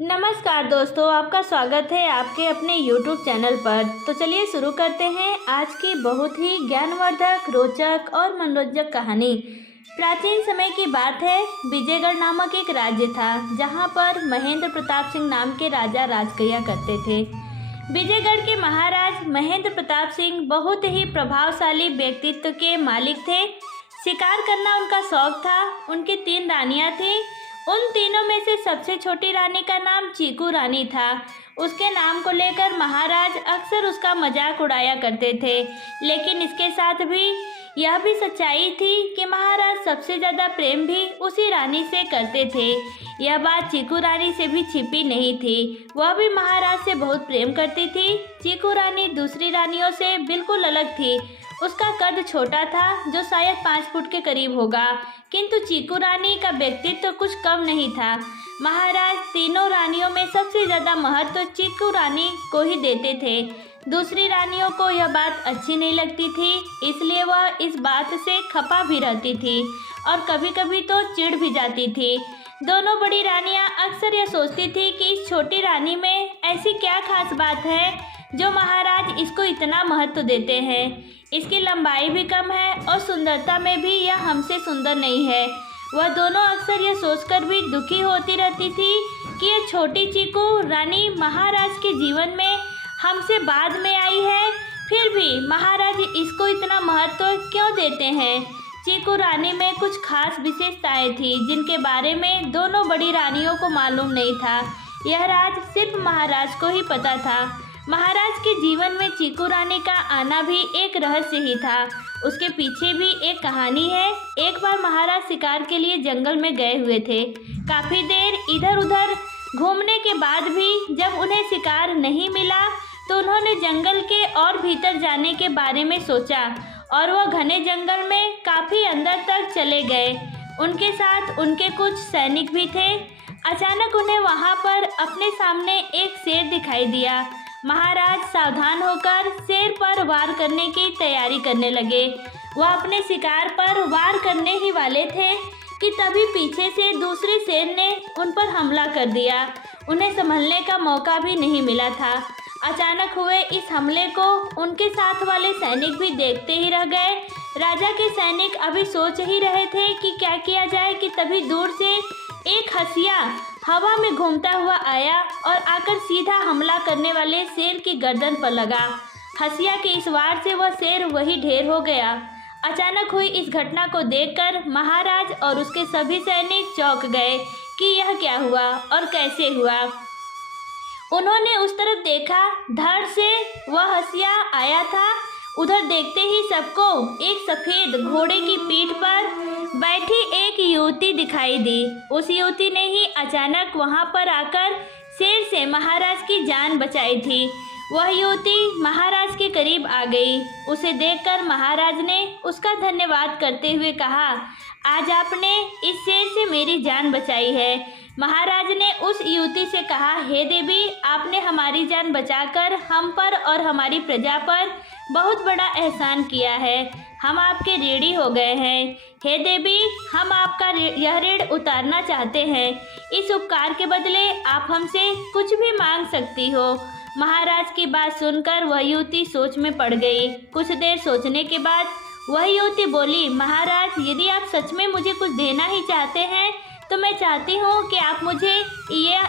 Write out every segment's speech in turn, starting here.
नमस्कार दोस्तों, आपका स्वागत है आपके अपने YouTube चैनल पर। तो चलिए शुरू करते हैं आज की बहुत ही ज्ञानवर्धक, रोचक और मनोरंजक कहानी। प्राचीन समय की बात है। विजयगढ़ नामक एक राज्य था जहां पर महेंद्र प्रताप सिंह नाम के राजा राज किया करते थे। विजयगढ़ के महाराज महेंद्र प्रताप सिंह बहुत ही प्रभावशाली व्यक्तित्व के मालिक थे। शिकार करना उनका शौक था। उनकी 3 रानियां थीं। उन तीनों में से सबसे छोटी रानी का नाम चीकू रानी था। उसके नाम को लेकर महाराज अक्सर उसका मजाक उड़ाया करते थे, लेकिन इसके साथ भी यह भी सच्चाई थी कि महाराज सबसे ज़्यादा प्रेम भी उसी रानी से करते थे। यह बात चीकू रानी से भी छिपी नहीं थी। वह भी महाराज से बहुत प्रेम करती थी। चीकू रानी दूसरी रानियों से बिल्कुल अलग थी। उसका कद छोटा था, जो शायद 5 फुट के करीब होगा, किंतु चीकू रानी का व्यक्तित्व कुछ कम नहीं था। महाराज तीनों रानियों में सबसे ज़्यादा महत्व चीकू रानी को ही देते थे। दूसरी रानियों को यह बात अच्छी नहीं लगती थी, इसलिए वह इस बात से खपा भी रहती थी और कभी कभी तो चिढ़ भी जाती थी। दोनों बड़ी रानियां अक्सर यह सोचती थी कि इस छोटी रानी में ऐसी क्या खास बात है जो महाराज इसको इतना महत्व देते हैं। इसकी लंबाई भी कम है और सुंदरता में भी यह हमसे सुंदर नहीं है। वह दोनों अक्सर यह सोचकर भी दुखी होती रहती थी कि यह छोटी चीकू रानी महाराज के जीवन में हमसे बाद में आई है, फिर भी महाराज इसको इतना महत्व क्यों देते हैं। चीकू रानी में कुछ खास विशेषताएं थी जिनके बारे में दोनों बड़ी रानियों को मालूम नहीं था। यह राज सिर्फ महाराज को ही पता था। महाराज के जीवन में चीकू रानी का आना भी एक रहस्य ही था। उसके पीछे भी एक कहानी है। एक बार महाराज शिकार के लिए जंगल में गए हुए थे। काफ़ी देर इधर उधर घूमने के बाद भी जब उन्हें शिकार नहीं मिला तो उन्होंने जंगल के और भीतर जाने के बारे में सोचा और वह घने जंगल में काफ़ी अंदर तक चले गए। उनके साथ उनके कुछ सैनिक भी थे। अचानक उन्हें वहाँ पर अपने सामने एक शेर दिखाई दिया। महाराज सावधान होकर शेर पर वार करने की तैयारी करने लगे। वह अपने शिकार पर वार करने ही वाले थे कि तभी पीछे से दूसरे शेर ने उन पर हमला कर दिया। उन्हें संभलने का मौका भी नहीं मिला था। अचानक हुए इस हमले को उनके साथ वाले सैनिक भी देखते ही रह गए। राजा के सैनिक अभी सोच ही रहे थे कि क्या किया जाए कि तभी दूर से एक हंसिया हवा में घूमता हुआ आया और आकर सीधा हमला करने वाले शेर की गर्दन पर लगा। हंसिया के इस वार से वह शेर वही ढेर हो गया। अचानक हुई इस घटना को देखकर महाराज और उसके सभी सैनिक चौंक गए कि यह क्या हुआ और कैसे हुआ। उन्होंने उस तरफ देखा, धड़ से वह हंसिया आया था। उधर देखते ही सबको एक सफ़ेद घोड़े की पीठ पर बैठी एक युवती दिखाई दी। उस युवती ने ही अचानक वहां पर आकर शेर से महाराज की जान बचाई थी। वह युवती महाराज के करीब आ गई। उसे देखकर महाराज ने उसका धन्यवाद करते हुए कहा, आज आपने इस शेर से मेरी जान बचाई है। महाराज ने उस युवती से कहा, हे देवी, आपने हमारी जान बचाकर हम पर और हमारी प्रजा पर बहुत बड़ा एहसान किया है। हम आपके ऋणी हो गए हैं। हे देवी, हम आपका यह ऋण उतारना चाहते हैं। इस उपकार के बदले आप हमसे कुछ भी मांग सकती हो। महाराज की बात सुनकर वह युवती सोच में पड़ गई। कुछ देर सोचने के बाद वह युवती बोली, महाराज, यदि आप सच में मुझे कुछ देना ही चाहते हैं तो मैं चाहती हूँ कि आप मुझे यह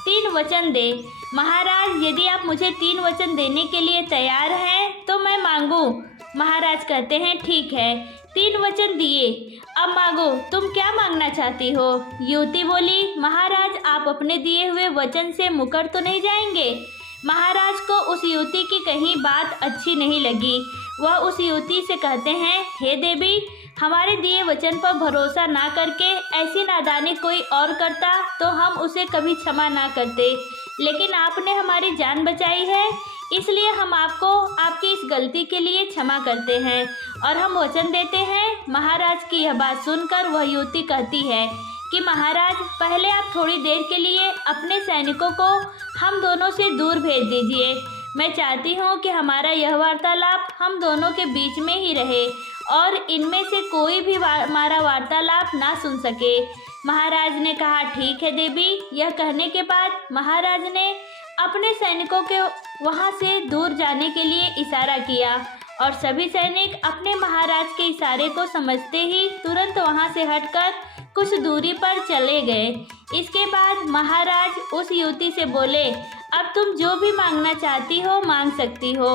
3 वचन दें। महाराज, यदि आप मुझे 3 वचन देने के लिए तैयार हैं तो मैं मांगूं। महाराज कहते हैं, ठीक है। 3 वचन दिए, अब मांगो, तुम क्या मांगना चाहती हो। युवती बोली, महाराज, आप अपने दिए हुए वचन से मुकर तो नहीं जाएंगे। महाराज को उस युवती की कहीं बात अच्छी नहीं लगी। वह उस युवती से कहते हैं, हे देवी, हमारे दिए वचन पर भरोसा ना करके ऐसी नादानी कोई और करता तो हम उसे कभी क्षमा ना करते, लेकिन आपने हमारी जान बचाई है, इसलिए हम आपको आपकी इस गलती के लिए क्षमा करते हैं और हम वचन देते हैं। महाराज की यह बात सुनकर वह युवती कहती है कि महाराज, पहले आप थोड़ी देर के लिए अपने सैनिकों को हम दोनों से दूर भेज दीजिए। मैं चाहती हूँ कि हमारा यह वार्तालाप हम दोनों के बीच में ही रहे और इनमें से कोई भी हमारा वार्तालाप ना सुन सके। महाराज ने कहा ठीक है देवी। यह कहने के बाद महाराज ने अपने सैनिकों के वहां से दूर जाने के लिए इशारा किया और सभी सैनिक अपने महाराज के इशारे को समझते ही तुरंत वहां से हटकर कुछ दूरी पर चले गए। इसके बाद महाराज उस युवती से बोले, अब तुम जो भी मांगना चाहती हो मांग सकती हो।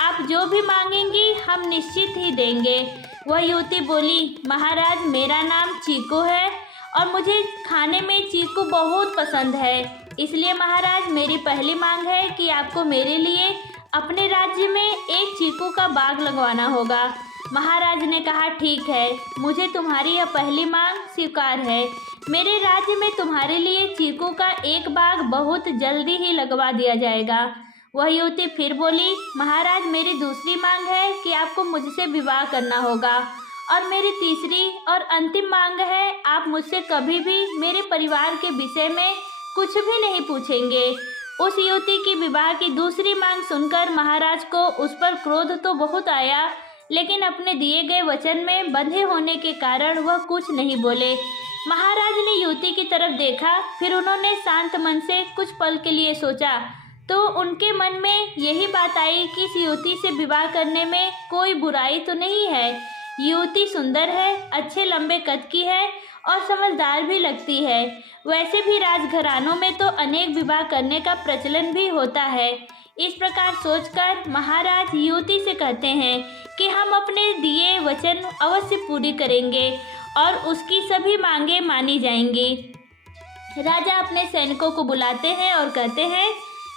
आप जो भी मांगेंगी हम निश्चित ही देंगे। वह युवती बोली, महाराज मेरा नाम चीकू है और मुझे खाने में चीकू बहुत पसंद है, इसलिए महाराज मेरी पहली मांग है कि आपको मेरे लिए अपने राज्य में एक चीकू का बाग लगवाना होगा। महाराज ने कहा ठीक है, मुझे तुम्हारी यह पहली मांग स्वीकार है। मेरे राज्य में तुम्हारे लिए चीकू का एक बाग बहुत जल्दी ही लगवा दिया जाएगा। वह युवती फिर बोली, महाराज मेरी दूसरी मांग है कि आपको मुझसे विवाह करना होगा और मेरी तीसरी और अंतिम मांग है, आप मुझसे कभी भी मेरे परिवार के विषय में कुछ भी नहीं पूछेंगे। उस युवती की विवाह की दूसरी मांग सुनकर महाराज को उस पर क्रोध तो बहुत आया, लेकिन अपने दिए गए वचन में बंधे होने के कारण वह कुछ नहीं बोले। महाराज ने युवती की तरफ देखा, फिर उन्होंने शांत मन से कुछ पल के लिए सोचा तो उनके मन में यही बात आई कि इस युवती से विवाह करने में कोई बुराई तो नहीं है। युवती सुंदर है, अच्छे लंबे कद की है और समझदार भी लगती है। वैसे भी राजघरानों में तो अनेक विवाह करने का प्रचलन भी होता है। इस प्रकार सोचकर महाराज युवती से कहते हैं कि हम अपने दिए वचन अवश्य पूरी करेंगे और उसकी सभी मांगे मानी जाएंगी। राजा अपने सैनिकों को बुलाते हैं और कहते हैं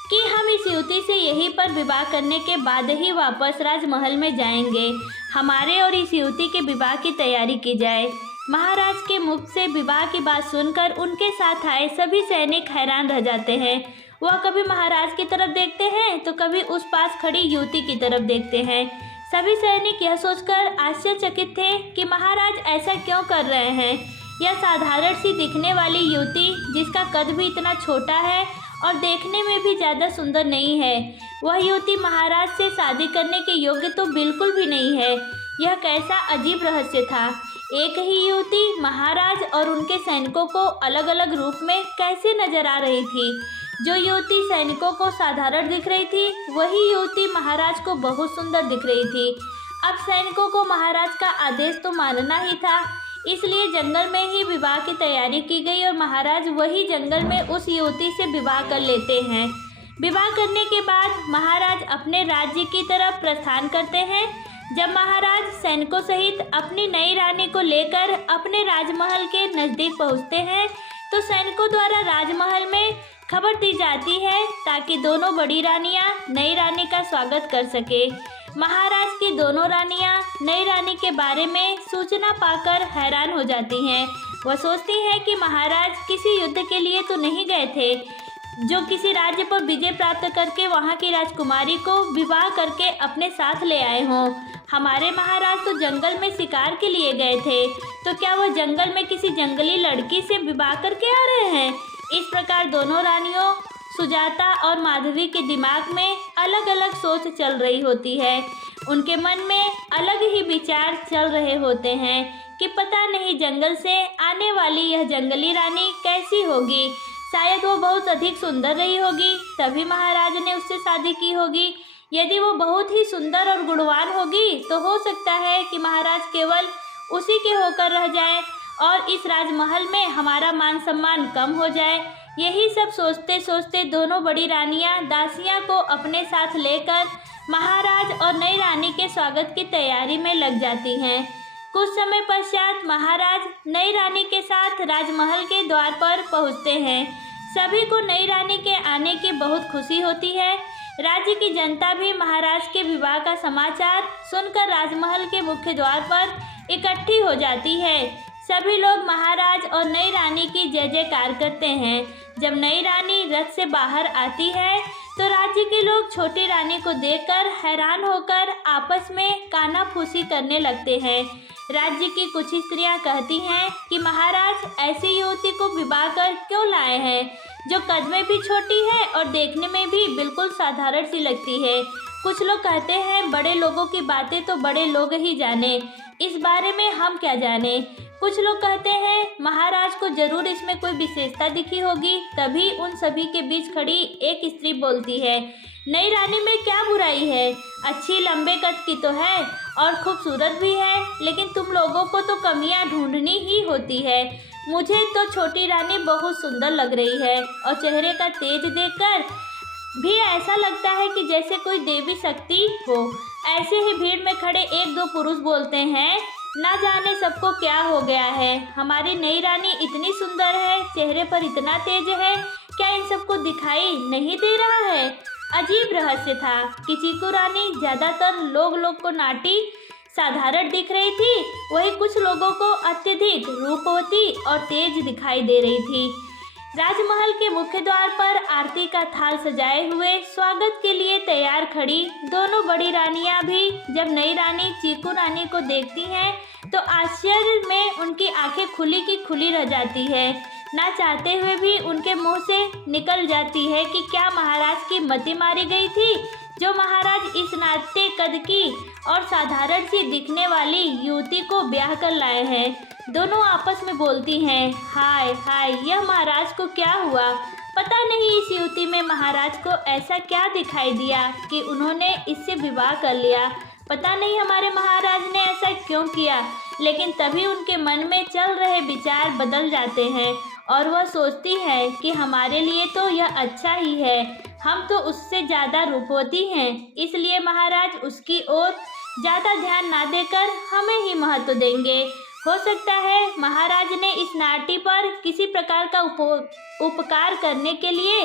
कि हम इस युवती से यहीं पर विवाह करने के बाद ही वापस राजमहल में जाएंगे। हमारे और इस युवती के विवाह की तैयारी की जाए। महाराज के मुख से विवाह की बात सुनकर उनके साथ आए सभी सैनिक हैरान रह जाते हैं। वह कभी महाराज की तरफ देखते हैं तो कभी उस पास खड़ी युवती की तरफ देखते हैं। सभी सैनिक यह सोचकर आश्चर्यचकित थे कि महाराज ऐसा क्यों कर रहे हैं। यह साधारण सी दिखने वाली युवती, जिसका कद भी इतना छोटा है और देखने में भी ज़्यादा सुंदर नहीं है, वह युवती महाराज से शादी करने के योग्य तो बिल्कुल भी नहीं है। यह कैसा अजीब रहस्य था। एक ही युवती महाराज और उनके सैनिकों को अलग अलग रूप में कैसे नजर आ रही थी। जो युवती सैनिकों को साधारण दिख रही थी, वही युवती महाराज को बहुत सुंदर दिख रही थी। अब सैनिकों को महाराज का आदेश तो मानना ही था, इसलिए जंगल में ही विवाह की तैयारी की गई और महाराज वही जंगल में उस युवती से विवाह कर लेते हैं। विवाह करने के बाद महाराज अपने राज्य की तरफ प्रस्थान करते हैं। जब महाराज सैनिकों सहित अपनी नई रानी को लेकर अपने राजमहल के नज़दीक पहुंचते हैं तो सैनिकों द्वारा राजमहल में खबर दी जाती है ताकि दोनों बड़ी रानियां नई रानी का स्वागत कर सके। महाराज की दोनों रानियां नई रानी के बारे में सूचना पाकर हैरान हो जाती हैं। वह सोचती हैं कि महाराज किसी युद्ध के लिए तो नहीं गए थे जो किसी राज्य पर विजय प्राप्त करके वहां की राजकुमारी को विवाह करके अपने साथ ले आए हों। हमारे महाराज तो जंगल में शिकार के लिए गए थे, तो क्या वह जंगल में किसी जंगली लड़की से विवाह करके आ रहे हैं। इस प्रकार दोनों रानियों सुजाता और माधवी के दिमाग में अलग अलग सोच चल रही होती है। उनके मन में अलग ही विचार चल रहे होते हैं कि पता नहीं जंगल से आने वाली यह जंगली रानी कैसी होगी। शायद वो बहुत अधिक सुंदर रही होगी, तभी महाराज ने उससे शादी की होगी। यदि वो बहुत ही सुंदर और गुणवान होगी तो हो सकता है कि महाराज केवल उसी के होकर रह जाए और इस राजमहल में हमारा मान सम्मान कम हो जाए। यही सब सोचते सोचते दोनों बड़ी रानियां दासियां को अपने साथ लेकर महाराज और नई रानी के स्वागत की तैयारी में लग जाती हैं। कुछ समय पश्चात महाराज नई रानी के साथ राजमहल के द्वार पर पहुंचते हैं। सभी को नई रानी के आने की बहुत खुशी होती है। राज्य की जनता भी महाराज के विवाह का समाचार सुनकर राजमहल के मुख्य द्वार पर इकट्ठी हो जाती है। सभी लोग महाराज और नई रानी की जय जयकार करते हैं। जब नई रानी रथ से बाहर आती है तो राज्य के लोग छोटी रानी को देखकर हैरान होकर आपस में कानाफूसी करने लगते हैं। राज्य की कुछ स्त्रियां कहती हैं कि महाराज ऐसी युवती को विवाह कर क्यों लाए हैं जो कद में भी छोटी है और देखने में भी बिल्कुल साधारण सी लगती है। कुछ लोग कहते हैं बड़े लोगों की बातें तो बड़े लोग ही जाने, इस बारे में हम क्या जाने। कुछ लोग कहते हैं महाराज को जरूर इसमें कोई विशेषता दिखी होगी। तभी उन सभी के बीच खड़ी एक स्त्री बोलती है, नई रानी में क्या बुराई है? अच्छी लंबे कद की तो है और खूबसूरत भी है, लेकिन तुम लोगों को तो कमियां ढूंढनी ही होती है। मुझे तो छोटी रानी बहुत सुंदर लग रही है और चेहरे का तेज देखकर भी ऐसा लगता है कि जैसे कोई देवी शक्ति हो। ऐसे ही भीड़ में खड़े एक दो पुरुष बोलते हैं, ना जाने सबको क्या हो गया है, हमारी नई रानी इतनी सुंदर है, चेहरे पर इतना तेज है, क्या इन सबको दिखाई नहीं दे रहा है? अजीब रहस्य था कि चीकू रानी ज्यादातर लोग को नाटी साधारण दिख रही थी, वही कुछ लोगों को अत्यधिक रूपवती और तेज दिखाई दे रही थी। राजमहल के मुख्य द्वार पर आरती का थाल सजाए हुए स्वागत के लिए तैयार खड़ी दोनों बड़ी रानियां भी जब नई रानी चीकू रानी को देखती हैं तो आश्चर्य में उनकी आंखें खुली की खुली रह जाती है। ना चाहते हुए भी उनके मुंह से निकल जाती है कि क्या महाराज की मति मारी गई थी, जो महाराज इस नाट्य कद की और साधारण सी दिखने वाली युवती को ब्याह कर लाए हैं। दोनों आपस में बोलती हैं, हाय हाय, यह महाराज को क्या हुआ? पता नहीं इस युवती में महाराज को ऐसा क्या दिखाई दिया कि उन्होंने इससे विवाह कर लिया। पता नहीं हमारे महाराज ने ऐसा क्यों किया। लेकिन तभी उनके मन में चल रहे विचार बदल जाते हैं और वह सोचती है कि हमारे लिए तो यह अच्छा ही है, हम तो उससे ज़्यादा रूपवती हैं, इसलिए महाराज उसकी ओर ज़्यादा ध्यान ना देकर हमें ही महत्व देंगे। हो सकता है महाराज ने इस नाटी पर किसी प्रकार का उपकार करने के लिए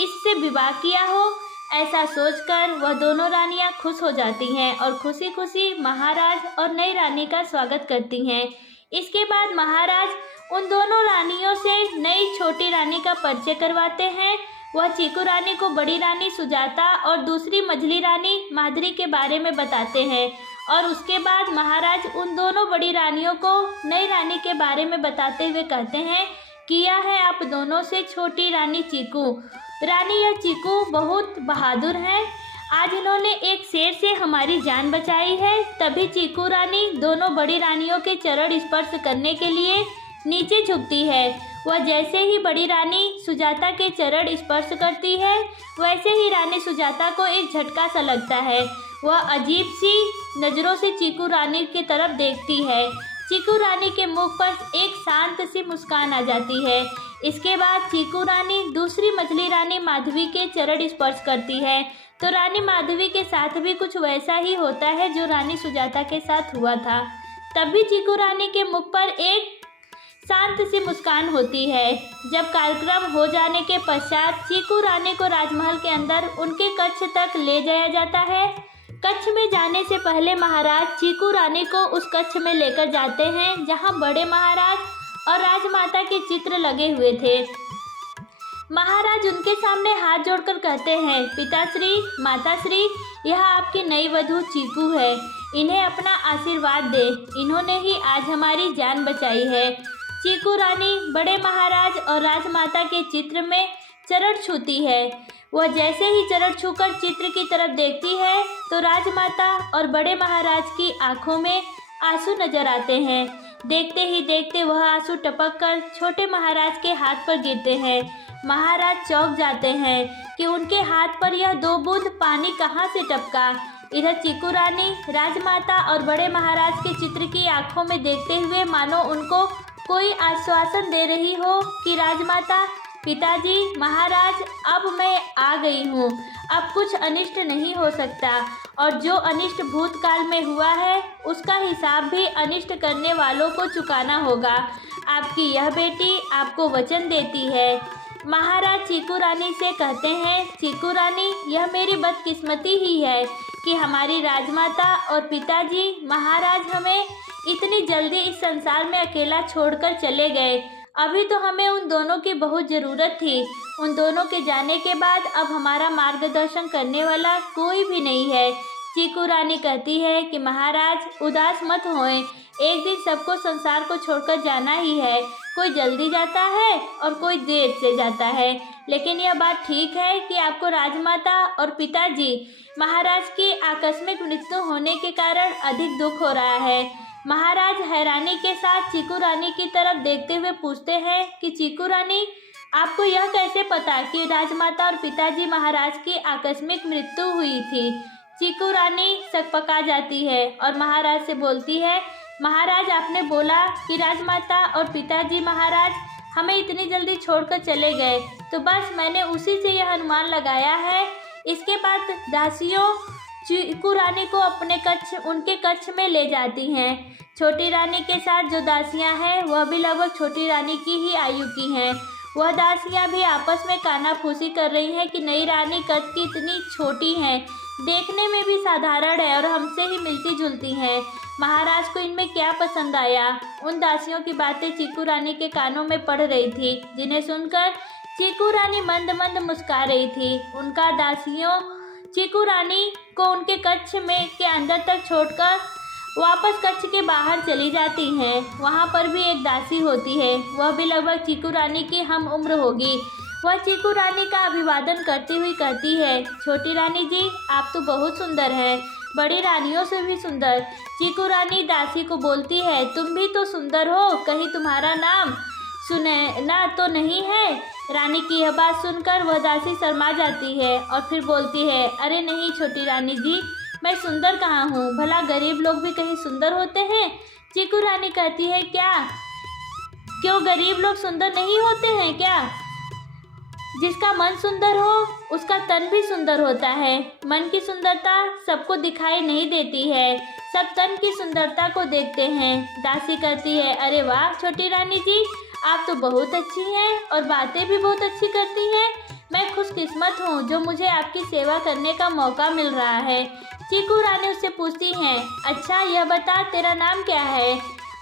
इससे विवाह किया हो। ऐसा सोचकर वह दोनों रानियां खुश हो जाती हैं और खुशी खुशी महाराज और नई रानी का स्वागत करती हैं। इसके बाद महाराज उन दोनों रानियों से नई छोटी रानी का परिचय करवाते हैं। वह चीकू रानी को बड़ी रानी सुजाता और दूसरी मझली रानी माधुरी के बारे में बताते हैं और उसके बाद महाराज उन दोनों बड़ी रानियों को नई रानी के बारे में बताते हुए कहते हैं, किया है आप दोनों से छोटी रानी चीकू। रानी, यह चीकू बहुत बहादुर हैं। आज इन्होंने एक शेर से हमारी जान बचाई है। तभी चीकू रानी दोनों बड़ी रानियों के चरण स्पर्श करने के लिए नीचे झुकती है। वह जैसे ही बड़ी रानी सुजाता के चरण स्पर्श करती है, वैसे ही रानी सुजाता को एक झटका सा लगता है। वह अजीब सी नज़रों से चीकू रानी की तरफ देखती है। चीकू रानी के मुख पर एक शांत सी मुस्कान आ जाती है। इसके बाद चीकू रानी दूसरी मछली रानी माधवी के चरण स्पर्श करती है तो रानी माधवी के साथ भी कुछ वैसा ही होता है जो रानी सुजाता के साथ हुआ था। तब भी चीकू रानी के मुख पर एक शांत सी मुस्कान होती है। जब कार्यक्रम हो जाने के पश्चात चीकू रानी को राजमहल के अंदर उनके कक्ष तक ले जाया जाता है। कक्ष में जाने से पहले महाराज चीकू रानी को उस कक्ष में लेकर जाते हैं जहां बड़े महाराज और राजमाता के चित्र लगे हुए थे। महाराज उनके सामने हाथ जोड़कर कहते हैं, पिताश्री, माताश्री, यह आपकी नई वधू चीकू है, इन्हें अपना आशीर्वाद दे, इन्होंने ही आज हमारी जान बचाई है। चीकू रानी बड़े महाराज और राजमाता के चित्र में चरण छूती है। वह जैसे ही चरण छूकर चित्र की तरफ देखती है तो राजमाता और बड़े महाराज की आंखों में आंसू नजर आते हैं। देखते ही देखते वह आंसू टपक कर छोटे महाराज के हाथ पर गिरते हैं। महाराज चौंक जाते हैं कि उनके हाथ पर यह 2 बूंद पानी कहाँ से टपका। इधर चीकू रानी राजमाता और बड़े महाराज के चित्र की आंखों में देखते हुए मानो उनको कोई आश्वासन दे रही हो कि राजमाता, पिताजी, महाराज, अब मैं आ गई हूँ, अब कुछ अनिष्ट नहीं हो सकता और जो अनिष्ट भूतकाल में हुआ है उसका हिसाब भी अनिष्ट करने वालों को चुकाना होगा। आपकी यह बेटी आपको वचन देती है। महाराज चीकू रानी से कहते हैं, चीकू रानी, यह मेरी बदकिस्मती ही है कि हमारी राजमाता और पिताजी महाराज हमें इतनी जल्दी इस संसार में अकेला छोड़कर चले गए। अभी तो हमें उन दोनों की बहुत ज़रूरत थी। उन दोनों के जाने के बाद अब हमारा मार्गदर्शन करने वाला कोई भी नहीं है। चीकू रानी कहती है कि महाराज उदास मत होएं, एक दिन सबको संसार को छोड़कर जाना ही है। कोई जल्दी जाता है और कोई देर से जाता है, लेकिन यह बात ठीक है कि आपको राजमाता और पिताजी महाराज की आकस्मिक मृत्यु होने के कारण अधिक दुख हो रहा है। महाराज हैरानी के साथ चीकू रानी की तरफ देखते हुए पूछते हैं कि चीकू रानी, आपको यह कैसे पता कि राजमाता और पिताजी महाराज की आकस्मिक मृत्यु हुई थी? चीकू रानी सकपका जाती है और महाराज से बोलती है, महाराज आपने बोला कि राजमाता और पिताजी महाराज हमें इतनी जल्दी छोड़कर चले गए, तो बस मैंने उसी से यह अनुमान लगाया है। इसके बाद दासियों चीकू रानी को उनके कक्ष में ले जाती हैं। छोटी रानी के साथ जो दासियां हैं वह भी लगभग छोटी रानी की ही आयु की हैं। वह दासियां भी आपस में कानाफूसी कर रही हैं कि नई रानी कद की इतनी छोटी हैं, देखने में भी साधारण है और हमसे ही मिलती जुलती हैं। महाराज को इनमें क्या पसंद आया? उन दासियों की बातें चीकू रानी के कानों में पड़ रही थी, जिन्हें सुनकर चीकू रानी मंद मंद मुस्कुरा रही थी। उनका दासियों चीकू रानी को उनके कक्ष में के अंदर तक छोड़कर वापस कक्ष के बाहर चली जाती हैं। वहाँ पर भी एक दासी होती है, वह भी लगभग चीकू रानी की हम उम्र होगी। वह चीकू रानी का अभिवादन करती हुई कहती है, छोटी रानी जी, आप तो बहुत सुंदर हैं, बड़ी रानियों से भी सुंदर। चीकू रानी दासी को बोलती है, तुम भी तो सुंदर हो, कहीं तुम्हारा नाम सुनैना तो नहीं है? रानी की यह बात सुनकर वह दासी शर्मा जाती है और फिर बोलती है, अरे नहीं छोटी रानी जी, मैं सुंदर कहाँ हूँ, भला गरीब लोग भी कहीं सुंदर होते हैं? चीकू रानी कहती है, क्या क्यों गरीब लोग सुंदर नहीं होते हैं क्या? जिसका मन सुंदर हो उसका तन भी सुंदर होता है। मन की सुंदरता सबको दिखाई नहीं देती है, सब तन की सुंदरता को देखते हैं। दासी कहती है, अरे वाह छोटी रानी जी, आप तो बहुत अच्छी हैं और बातें भी बहुत अच्छी करती हैं। मैं खुशकिस्मत हूँ जो मुझे आपकी सेवा करने का मौका मिल रहा है। चीकू रानी उससे पूछती हैं, अच्छा यह बता तेरा नाम क्या है?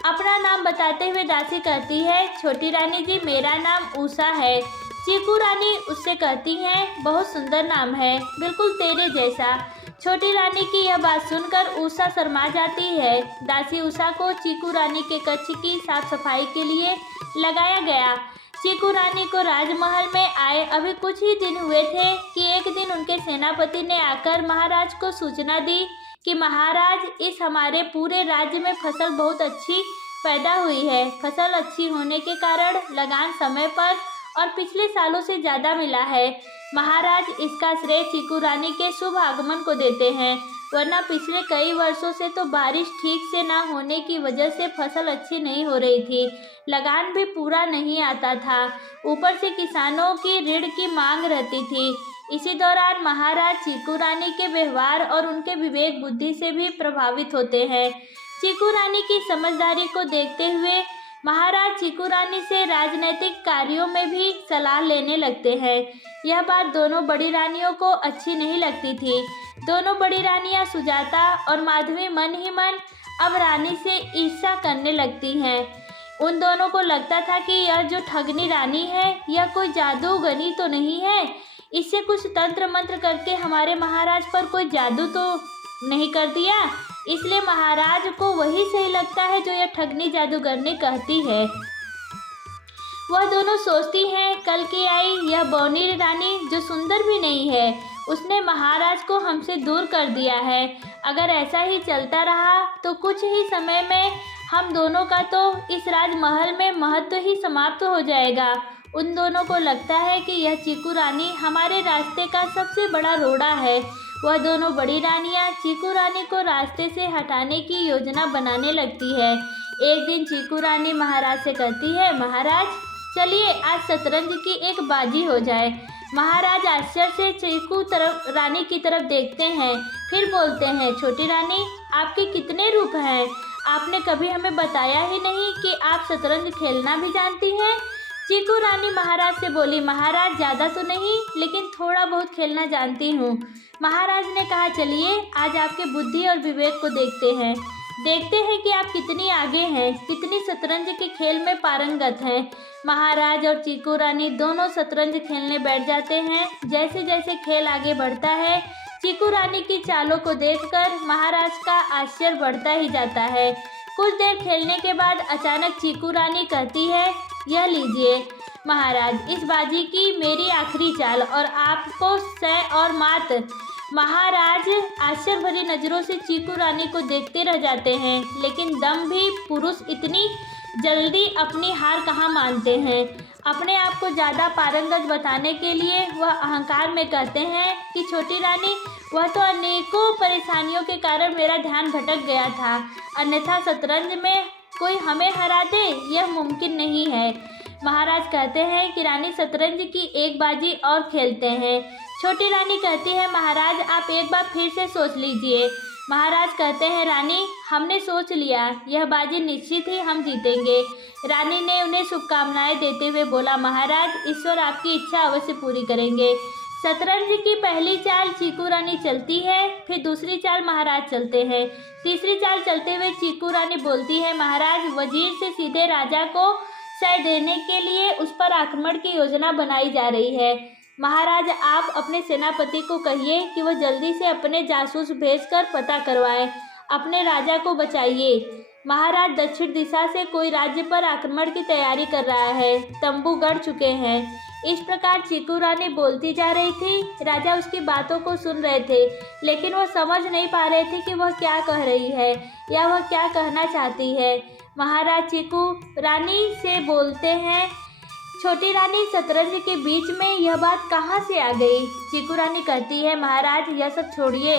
अपना नाम बताते हुए दासी कहती है, छोटी रानी जी, मेरा नाम उषा है। चीकू रानी उससे कहती हैं, बहुत सुंदर नाम है, बिल्कुल तेरे जैसा। छोटी रानी की यह बात सुनकर उषा शर्मा जाती है। दासी उषा को चीकू रानी के कक्ष की साफ सफाई के लिए लगाया गया। चीकू रानी को राजमहल में आए अभी कुछ ही दिन हुए थे कि एक दिन उनके सेनापति ने आकर महाराज को सूचना दी कि महाराज, इस हमारे पूरे राज्य में फसल बहुत अच्छी पैदा हुई है। फसल अच्छी होने के कारण लगान समय पर और पिछले सालों से ज़्यादा मिला है। महाराज इसका श्रेय चीकू रानी के शुभ आगमन को देते हैं, वरना पिछले कई वर्षों से तो बारिश ठीक से ना होने की वजह से फसल अच्छी नहीं हो रही थी, लगान भी पूरा नहीं आता था, ऊपर से किसानों की ऋण की मांग रहती थी। इसी दौरान महाराज चीकू रानी के व्यवहार और उनके विवेक बुद्धि से भी प्रभावित होते हैं। चीकू रानी की समझदारी को देखते हुए महाराज चीकू रानी से राजनीतिक कार्यों में भी सलाह लेने लगते हैं। यह बात दोनों बड़ी रानियों को अच्छी नहीं लगती थी। दोनों बड़ी रानियां सुजाता और माधवी मन ही मन अब रानी से ईर्ष्या करने लगती हैं। उन दोनों को लगता था कि यह जो ठगनी रानी है, यह कोई जादूगनी तो नहीं है, इससे कुछ तंत्र मंत्र करके हमारे महाराज पर कोई जादू तो नहीं कर दिया। इसलिए महाराज को वही सही लगता है जो यह ठगनी जादूगरनी कहती है। वह दोनों सोचती हैं, कल की आई यह बौनी रानी जो सुंदर भी नहीं है, उसने महाराज को हमसे दूर कर दिया है। अगर ऐसा ही चलता रहा तो कुछ ही समय में हम दोनों का तो इस राजमहल में महत्व ही समाप्त हो जाएगा। उन दोनों को लगता है कि यह चीकू रानी हमारे रास्ते का सबसे बड़ा रोड़ा है। वह दोनों बड़ी रानियां चीकू रानी को रास्ते से हटाने की योजना बनाने लगती है। एक दिन चीकू रानी महाराज से कहती है, महाराज चलिए आज शतरंज की एक बाजी हो जाए। महाराज आश्चर्य से चीकू रानी की तरफ देखते हैं, फिर बोलते हैं, छोटी रानी आपके कितने रूप हैं, आपने कभी हमें बताया ही नहीं कि आप शतरंज खेलना भी जानती हैं। चीकू रानी महाराज से बोली, महाराज ज़्यादा तो नहीं लेकिन थोड़ा बहुत खेलना जानती हूँ। महाराज ने कहा, चलिए आज आपके बुद्धि और विवेक को देखते हैं कि आप कितनी आगे हैं, कितनी शतरंज के खेल में पारंगत हैं। महाराज और चीकू रानी दोनों शतरंज खेलने बैठ जाते हैं। जैसे जैसे खेल आगे बढ़ता है, चीकू रानी की चालों को देखकर महाराज का आश्चर्य बढ़ता ही जाता है। कुछ देर खेलने के बाद अचानक चीकू रानी कहती है, यह लीजिए महाराज, इस बाजी की मेरी आखिरी चाल और आपको सै और मात महाराज आश्चर्य भरी नजरों से चीकू रानी को देखते रह जाते हैं, लेकिन दम्भी पुरुष इतनी जल्दी अपनी हार कहाँ मानते हैं। अपने आप को ज़्यादा पारंगत बताने के लिए वह अहंकार में कहते हैं कि छोटी रानी, वह तो अनेकों परेशानियों के कारण मेरा ध्यान भटक गया था, अन्यथा शतरंज में कोई हमें हरा दे यह मुमकिन नहीं है। महाराज कहते हैं कि रानी शतरंज की एक बाजी और खेलते हैं। छोटी रानी कहती है, महाराज आप एक बार फिर से सोच लीजिए। महाराज कहते हैं, रानी हमने सोच लिया, यह बाजी निश्चित ही हम जीतेंगे। रानी ने उन्हें शुभकामनाएं देते हुए बोला, महाराज ईश्वर आपकी इच्छा अवश्य पूरी करेंगे। शतरंज की पहली चाल चीकू रानी चलती है, फिर दूसरी चाल महाराज चलते हैं। तीसरी चाल चलते हुए चीकू रानी बोलती है, महाराज वजीर से सीधे राजा को शय देने के लिए उस पर आक्रमण की योजना बनाई जा रही है। महाराज आप अपने सेनापति को कहिए कि वह जल्दी से अपने जासूस भेजकर पता करवाएं, अपने राजा को बचाइए। महाराज दक्षिण दिशा से कोई राज्य पर आक्रमण की तैयारी कर रहा है, तंबू गड़ चुके हैं। इस प्रकार चीकू रानी बोलती जा रही थी। राजा उसकी बातों को सुन रहे थे, लेकिन वह समझ नहीं पा रहे थे कि वह क्या कह रही है या वह क्या कहना चाहती है। महाराज चीकू रानी से बोलते हैं, छोटी रानी शतरंज के बीच में यह बात कहाँ से आ गई। चीकू रानी कहती है, महाराज यह सब छोड़िए,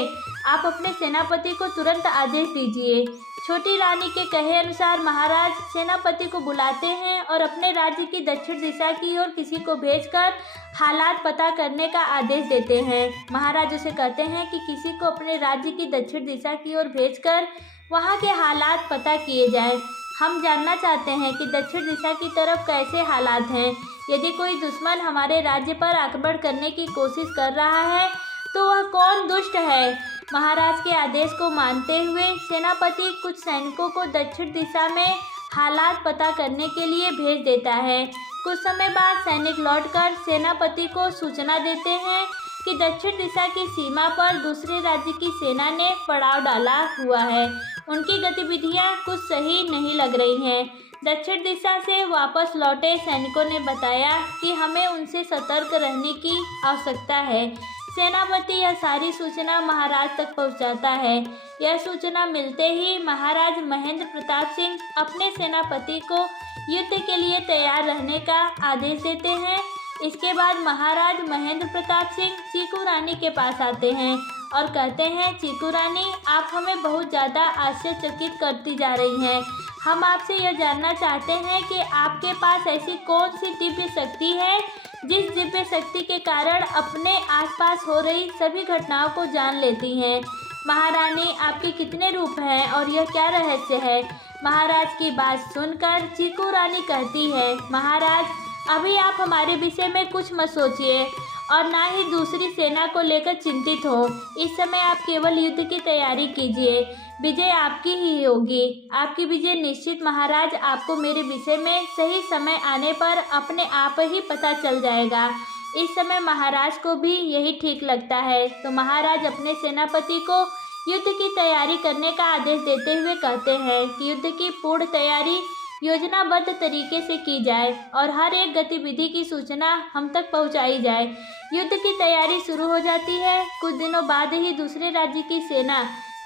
आप अपने सेनापति को तुरंत आदेश दीजिए। छोटी रानी के कहे अनुसार महाराज सेनापति को बुलाते हैं और अपने राज्य की दक्षिण दिशा की ओर किसी को भेजकर हालात पता करने का आदेश देते हैं। महाराज उसे कहते हैं कि किसी को अपने राज्य की दक्षिण दिशा की ओर भेजकर वहाँ के हालात पता किए जाएं। हम जानना चाहते हैं कि दक्षिण दिशा की तरफ कैसे हालात हैं। यदि कोई दुश्मन हमारे राज्य पर आक्रमण करने की कोशिश कर रहा है तो वह कौन दुष्ट है। महाराज के आदेश को मानते हुए सेनापति कुछ सैनिकों को दक्षिण दिशा में हालात पता करने के लिए भेज देता है। कुछ समय बाद सैनिक लौटकर सेनापति को सूचना देते हैं कि दक्षिण दिशा की सीमा पर दूसरे राज्य की सेना ने पड़ाव डाला हुआ है। उनकी गतिविधियां कुछ सही नहीं लग रही हैं। दक्षिण दिशा से वापस लौटे सैनिकों ने बताया कि हमें उनसे सतर्क रहने की आवश्यकता है। सेनापति यह सारी सूचना महाराज तक पहुंचाता है। यह सूचना मिलते ही महाराज महेंद्र प्रताप सिंह अपने सेनापति को युद्ध के लिए तैयार रहने का आदेश देते हैं। इसके बाद महाराज महेंद्र प्रताप सिंह चीकू रानी के पास आते हैं और कहते हैं, चीकू रानी आप हमें बहुत ज़्यादा आश्चर्यचकित करती जा रही हैं। हम आपसे यह जानना चाहते हैं कि आपके पास ऐसी कौन सी दिव्य शक्ति है जिस दिव्य शक्ति के कारण अपने आसपास हो रही सभी घटनाओं को जान लेती हैं। महारानी आपके कितने रूप हैं और यह क्या रहस्य है। महाराज की बात सुनकर चीकू रानी कहती है, महाराज अभी आप हमारे विषय में कुछ मत सोचिए और ना ही दूसरी सेना को लेकर चिंतित हो। इस समय आप केवल युद्ध की तैयारी कीजिए, विजय आपकी ही होगी। आपकी विजय निश्चित महाराज आपको मेरे विषय में सही समय आने पर अपने आप ही पता चल जाएगा। इस समय महाराज को भी यही ठीक लगता है। तो महाराज अपने सेनापति को युद्ध की तैयारी करने का आदेश देते हुए कहते हैं कि युद्ध की पूर्ण तैयारी योजनाबद्ध तरीके से की जाए और हर एक गतिविधि की सूचना हम तक पहुंचाई जाए। युद्ध की तैयारी शुरू हो जाती है। कुछ दिनों बाद ही दूसरे राज्य की सेना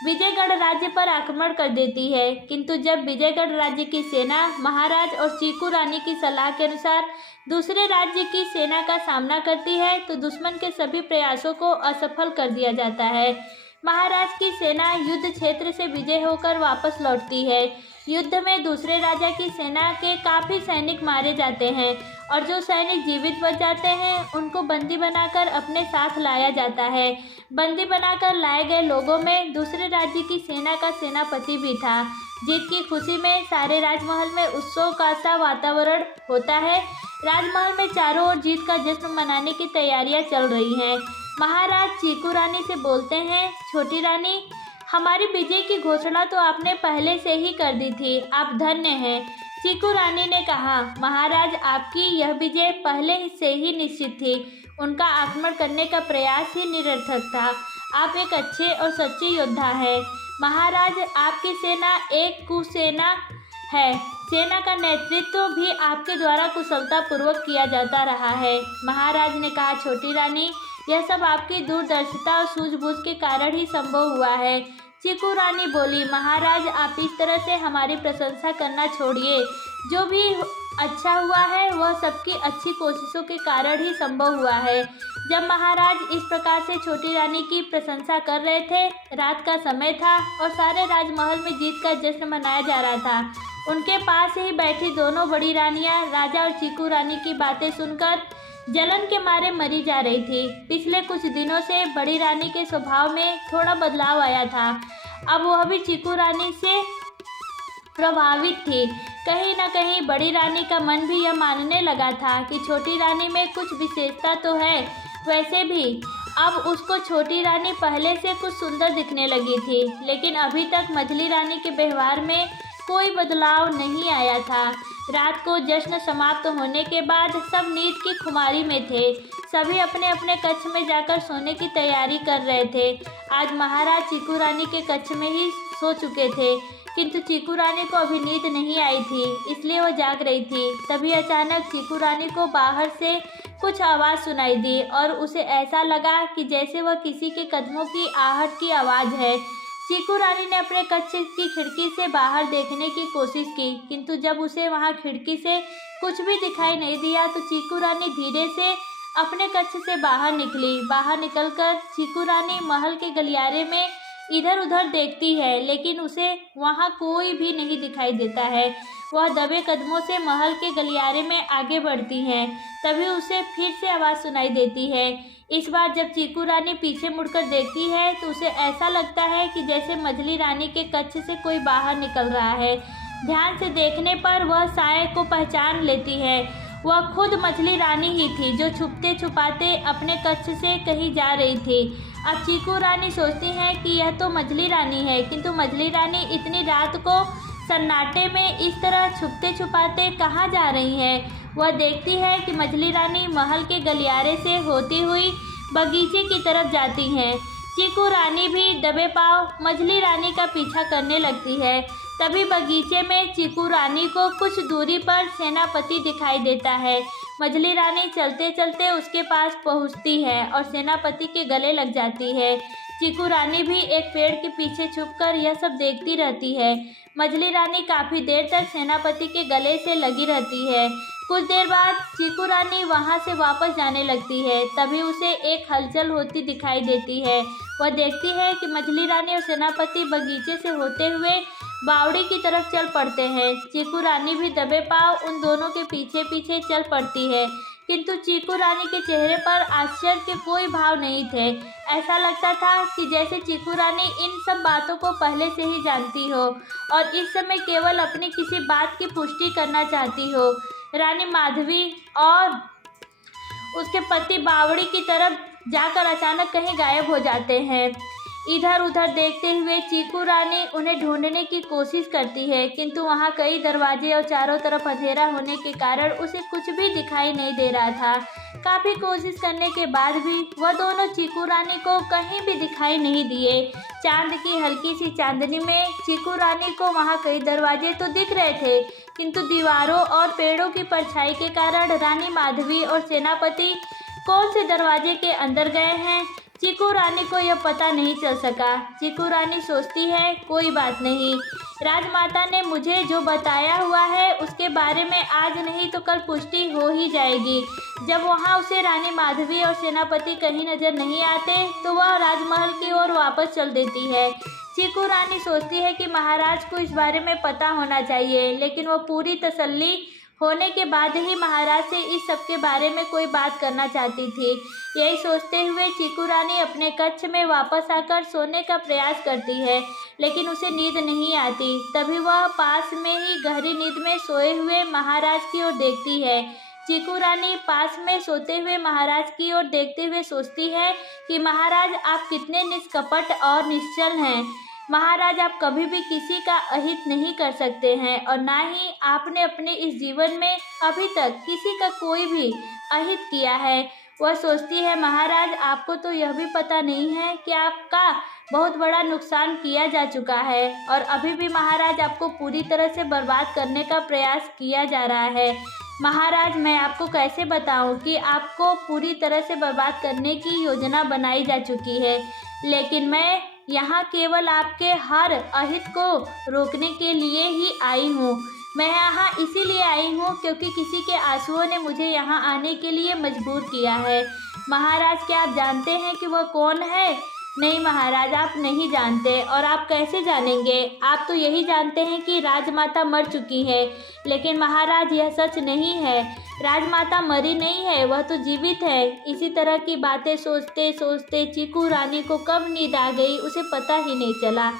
विजयगढ़ राज्य पर आक्रमण कर देती है, किंतु जब विजयगढ़ राज्य की सेना महाराज और चीकू रानी की सलाह के अनुसार दूसरे राज्य की सेना का सामना करती है तो दुश्मन के सभी प्रयासों को असफल कर दिया जाता है। महाराज की सेना युद्ध क्षेत्र से विजय होकर वापस लौटती है। युद्ध में दूसरे राजा की सेना के काफ़ी सैनिक मारे जाते हैं और जो सैनिक जीवित बच जाते हैं उनको बंदी बनाकर अपने साथ लाया जाता है। बंदी बनाकर लाए गए लोगों में दूसरे राज्य की सेना का सेनापति भी था। जीत की खुशी में सारे राजमहल में उत्सव का सा वातावरण होता है। राजमहल में चारों ओर जीत का जश्न मनाने की तैयारियां चल रही हैं। महाराज चीकू रानी से बोलते हैं, छोटी रानी हमारी विजय की घोषणा तो आपने पहले से ही कर दी थी, आप धन्य हैं। चीकू रानी ने कहा, महाराज आपकी यह विजय पहले से ही निश्चित थी। उनका आक्रमण करने का प्रयास ही निरर्थक था। आप एक अच्छे और सच्चे योद्धा हैं। महाराज आपकी सेना एक कुसेना है। सेना का नेतृत्व भी आपके द्वारा कुशलतापूर्वक किया जाता रहा है। महाराज ने कहा, छोटी रानी यह सब आपकी दूरदर्शिता और सूझबूझ के कारण ही संभव हुआ है। चीकू रानी बोली, महाराज आप इस तरह से हमारी प्रशंसा करना छोड़िए। जो भी अच्छा हुआ है वह सबकी अच्छी कोशिशों के कारण ही संभव हुआ है। जब महाराज इस प्रकार से छोटी रानी की प्रशंसा कर रहे थे, रात का समय था और सारे राजमहल में जीत का जश्न मनाया जा रहा था। उनके पास ही बैठी दोनों बड़ी रानियां राजा और चीकू रानी की बातें सुनकर जलन के मारे मरी जा रही थी। पिछले कुछ दिनों से बड़ी रानी के स्वभाव में थोड़ा बदलाव आया था। अब वह भी चीकू रानी से प्रभावित थी। कहीं न कहीं बड़ी रानी का मन भी यह मानने लगा था कि छोटी रानी में कुछ विशेषता तो है। वैसे भी अब उसको छोटी रानी पहले से कुछ सुंदर दिखने लगी थी, लेकिन अभी तक मझली रानी के व्यवहार में कोई बदलाव नहीं आया था। रात को जश्न समाप्त होने के बाद सब नींद की खुमारी में थे। सभी अपने अपने कक्ष में जाकर सोने की तैयारी कर रहे थे। आज महाराज चीकू रानी के कक्ष में ही सो चुके थे, किंतु चीकू रानी को अभी नींद नहीं आई थी, इसलिए वह जाग रही थी। तभी अचानक चीकू रानी को बाहर से कुछ आवाज़ सुनाई दी और उसे ऐसा लगा कि जैसे वह किसी के कदमों की आहट की आवाज़ है। चीकू रानी ने अपने कक्ष की खिड़की से बाहर देखने की कोशिश की, किंतु जब उसे वहां खिड़की से कुछ भी दिखाई नहीं दिया तो चीकू रानी धीरे से अपने कक्ष से बाहर निकली। बाहर निकलकर चीकू रानी महल के गलियारे में इधर उधर देखती है, लेकिन उसे वहां कोई भी नहीं दिखाई देता है। वह दबे कदमों से महल के गलियारे में आगे बढ़ती है। तभी उसे फिर से आवाज़ सुनाई देती है। इस बार जब चीकू रानी पीछे मुड़कर देखती है तो उसे ऐसा लगता है कि जैसे मझली रानी के कक्ष से कोई बाहर निकल रहा है। ध्यान से देखने पर वह साए को पहचान लेती है। वह खुद मछली रानी ही थी जो छुपते छुपाते अपने कक्ष से कहीं जा रही थी। अब चीकू रानी सोचती है कि यह तो मछली रानी है, किंतु मछली रानी इतनी रात को सन्नाटे में इस तरह छुपते छुपाते कहाँ जा रही है। वह देखती है कि मछली रानी महल के गलियारे से होती हुई बगीचे की तरफ जाती हैं। चीकू रानी भी दबे पांव मछली रानी का पीछा करने लगती है। तभी बगीचे में चीकू रानी को कुछ दूरी पर सेनापति दिखाई देता है। मछली रानी चलते चलते उसके पास पहुंचती है और सेनापति के गले लग जाती है। चीकू रानी भी एक पेड़ के पीछे छुपकर यह सब देखती रहती है। मछली रानी काफ़ी देर तक सेनापति के गले से लगी रहती है। कुछ देर बाद चीकू रानी वहां से वापस जाने लगती है। तभी उसे एक हलचल होती दिखाई देती है। वह देखती है कि मछली रानी और सेनापति बगीचे से होते हुए बावड़ी की तरफ चल पड़ते हैं। चीकू रानी भी दबे पांव उन दोनों के पीछे पीछे चल पड़ती है, किंतु चीकू रानी के चेहरे पर आश्चर्य के कोई भाव नहीं थे। ऐसा लगता था कि जैसे चीकू रानी इन सब बातों को पहले से ही जानती हो और इस समय केवल अपनी किसी बात की पुष्टि करना चाहती हो। रानी माधवी और उसके पति बावड़ी की तरफ जाकर अचानक कहीं गायब हो जाते हैं। इधर उधर देखते हुए चीकू रानी उन्हें ढूंढने की कोशिश करती है, किंतु वहां कई दरवाजे और चारों तरफ अंधेरा होने के कारण उसे कुछ भी दिखाई नहीं दे रहा था। काफ़ी कोशिश करने के बाद भी वह दोनों चीकू रानी को कहीं भी दिखाई नहीं दिए। चांद की हल्की सी चांदनी में चीकू रानी को वहां कई दरवाजे तो दिख रहे थे, किंतु दीवारों और पेड़ों की परछाई के कारण रानी माधवी और सेनापति कौन से दरवाजे के अंदर गए हैं, चीकू रानी को यह पता नहीं चल सका। चीकू रानी सोचती है कोई बात नहीं, राजमाता ने मुझे जो बताया हुआ है उसके बारे में आज नहीं तो कल पुष्टि हो ही जाएगी। जब वहां उसे रानी माधवी और सेनापति कहीं नजर नहीं आते तो वह राजमहल की ओर वापस चल देती है। चीकू रानी सोचती है कि महाराज को इस बारे में पता होना चाहिए, लेकिन वह पूरी तसल्ली होने के बाद ही महाराज से इस सब के बारे में कोई बात करना चाहती थी। यही सोचते हुए चीकू रानी अपने कक्ष में वापस आकर सोने का प्रयास करती है, लेकिन उसे नींद नहीं आती। तभी वह पास में ही गहरी नींद में सोए हुए महाराज की ओर देखती है। चीकू रानी पास में सोते हुए महाराज की ओर देखते हुए सोचती है कि महाराज आप कितने निष्कपट और निश्चल हैं। महाराज आप कभी भी किसी का अहित नहीं कर सकते हैं और ना ही आपने अपने इस जीवन में अभी तक किसी का कोई भी अहित किया है। वह सोचती है महाराज आपको तो यह भी पता नहीं है कि आपका बहुत बड़ा नुकसान किया जा चुका है और अभी भी महाराज आपको पूरी तरह से बर्बाद करने का प्रयास किया जा रहा है। महाराज, मैं आपको कैसे बताऊं कि आपको पूरी तरह से बर्बाद करने की योजना बनाई जा चुकी है, लेकिन मैं यहाँ केवल आपके हर अहित को रोकने के लिए ही आई हूँ। मैं यहाँ इसीलिए आई हूँ क्योंकि किसी के आंसुओं ने मुझे यहाँ आने के लिए मजबूर किया है। महाराज, क्या आप जानते हैं कि वह कौन है? नहीं महाराज, आप नहीं जानते। और आप कैसे जानेंगे? आप तो यही जानते हैं कि राजमाता मर चुकी है, लेकिन महाराज यह सच नहीं है। राजमाता मरी नहीं है, वह तो जीवित है। इसी तरह की बातें सोचते सोचते चीकू रानी को कब नींद आ गई उसे पता ही नहीं चला।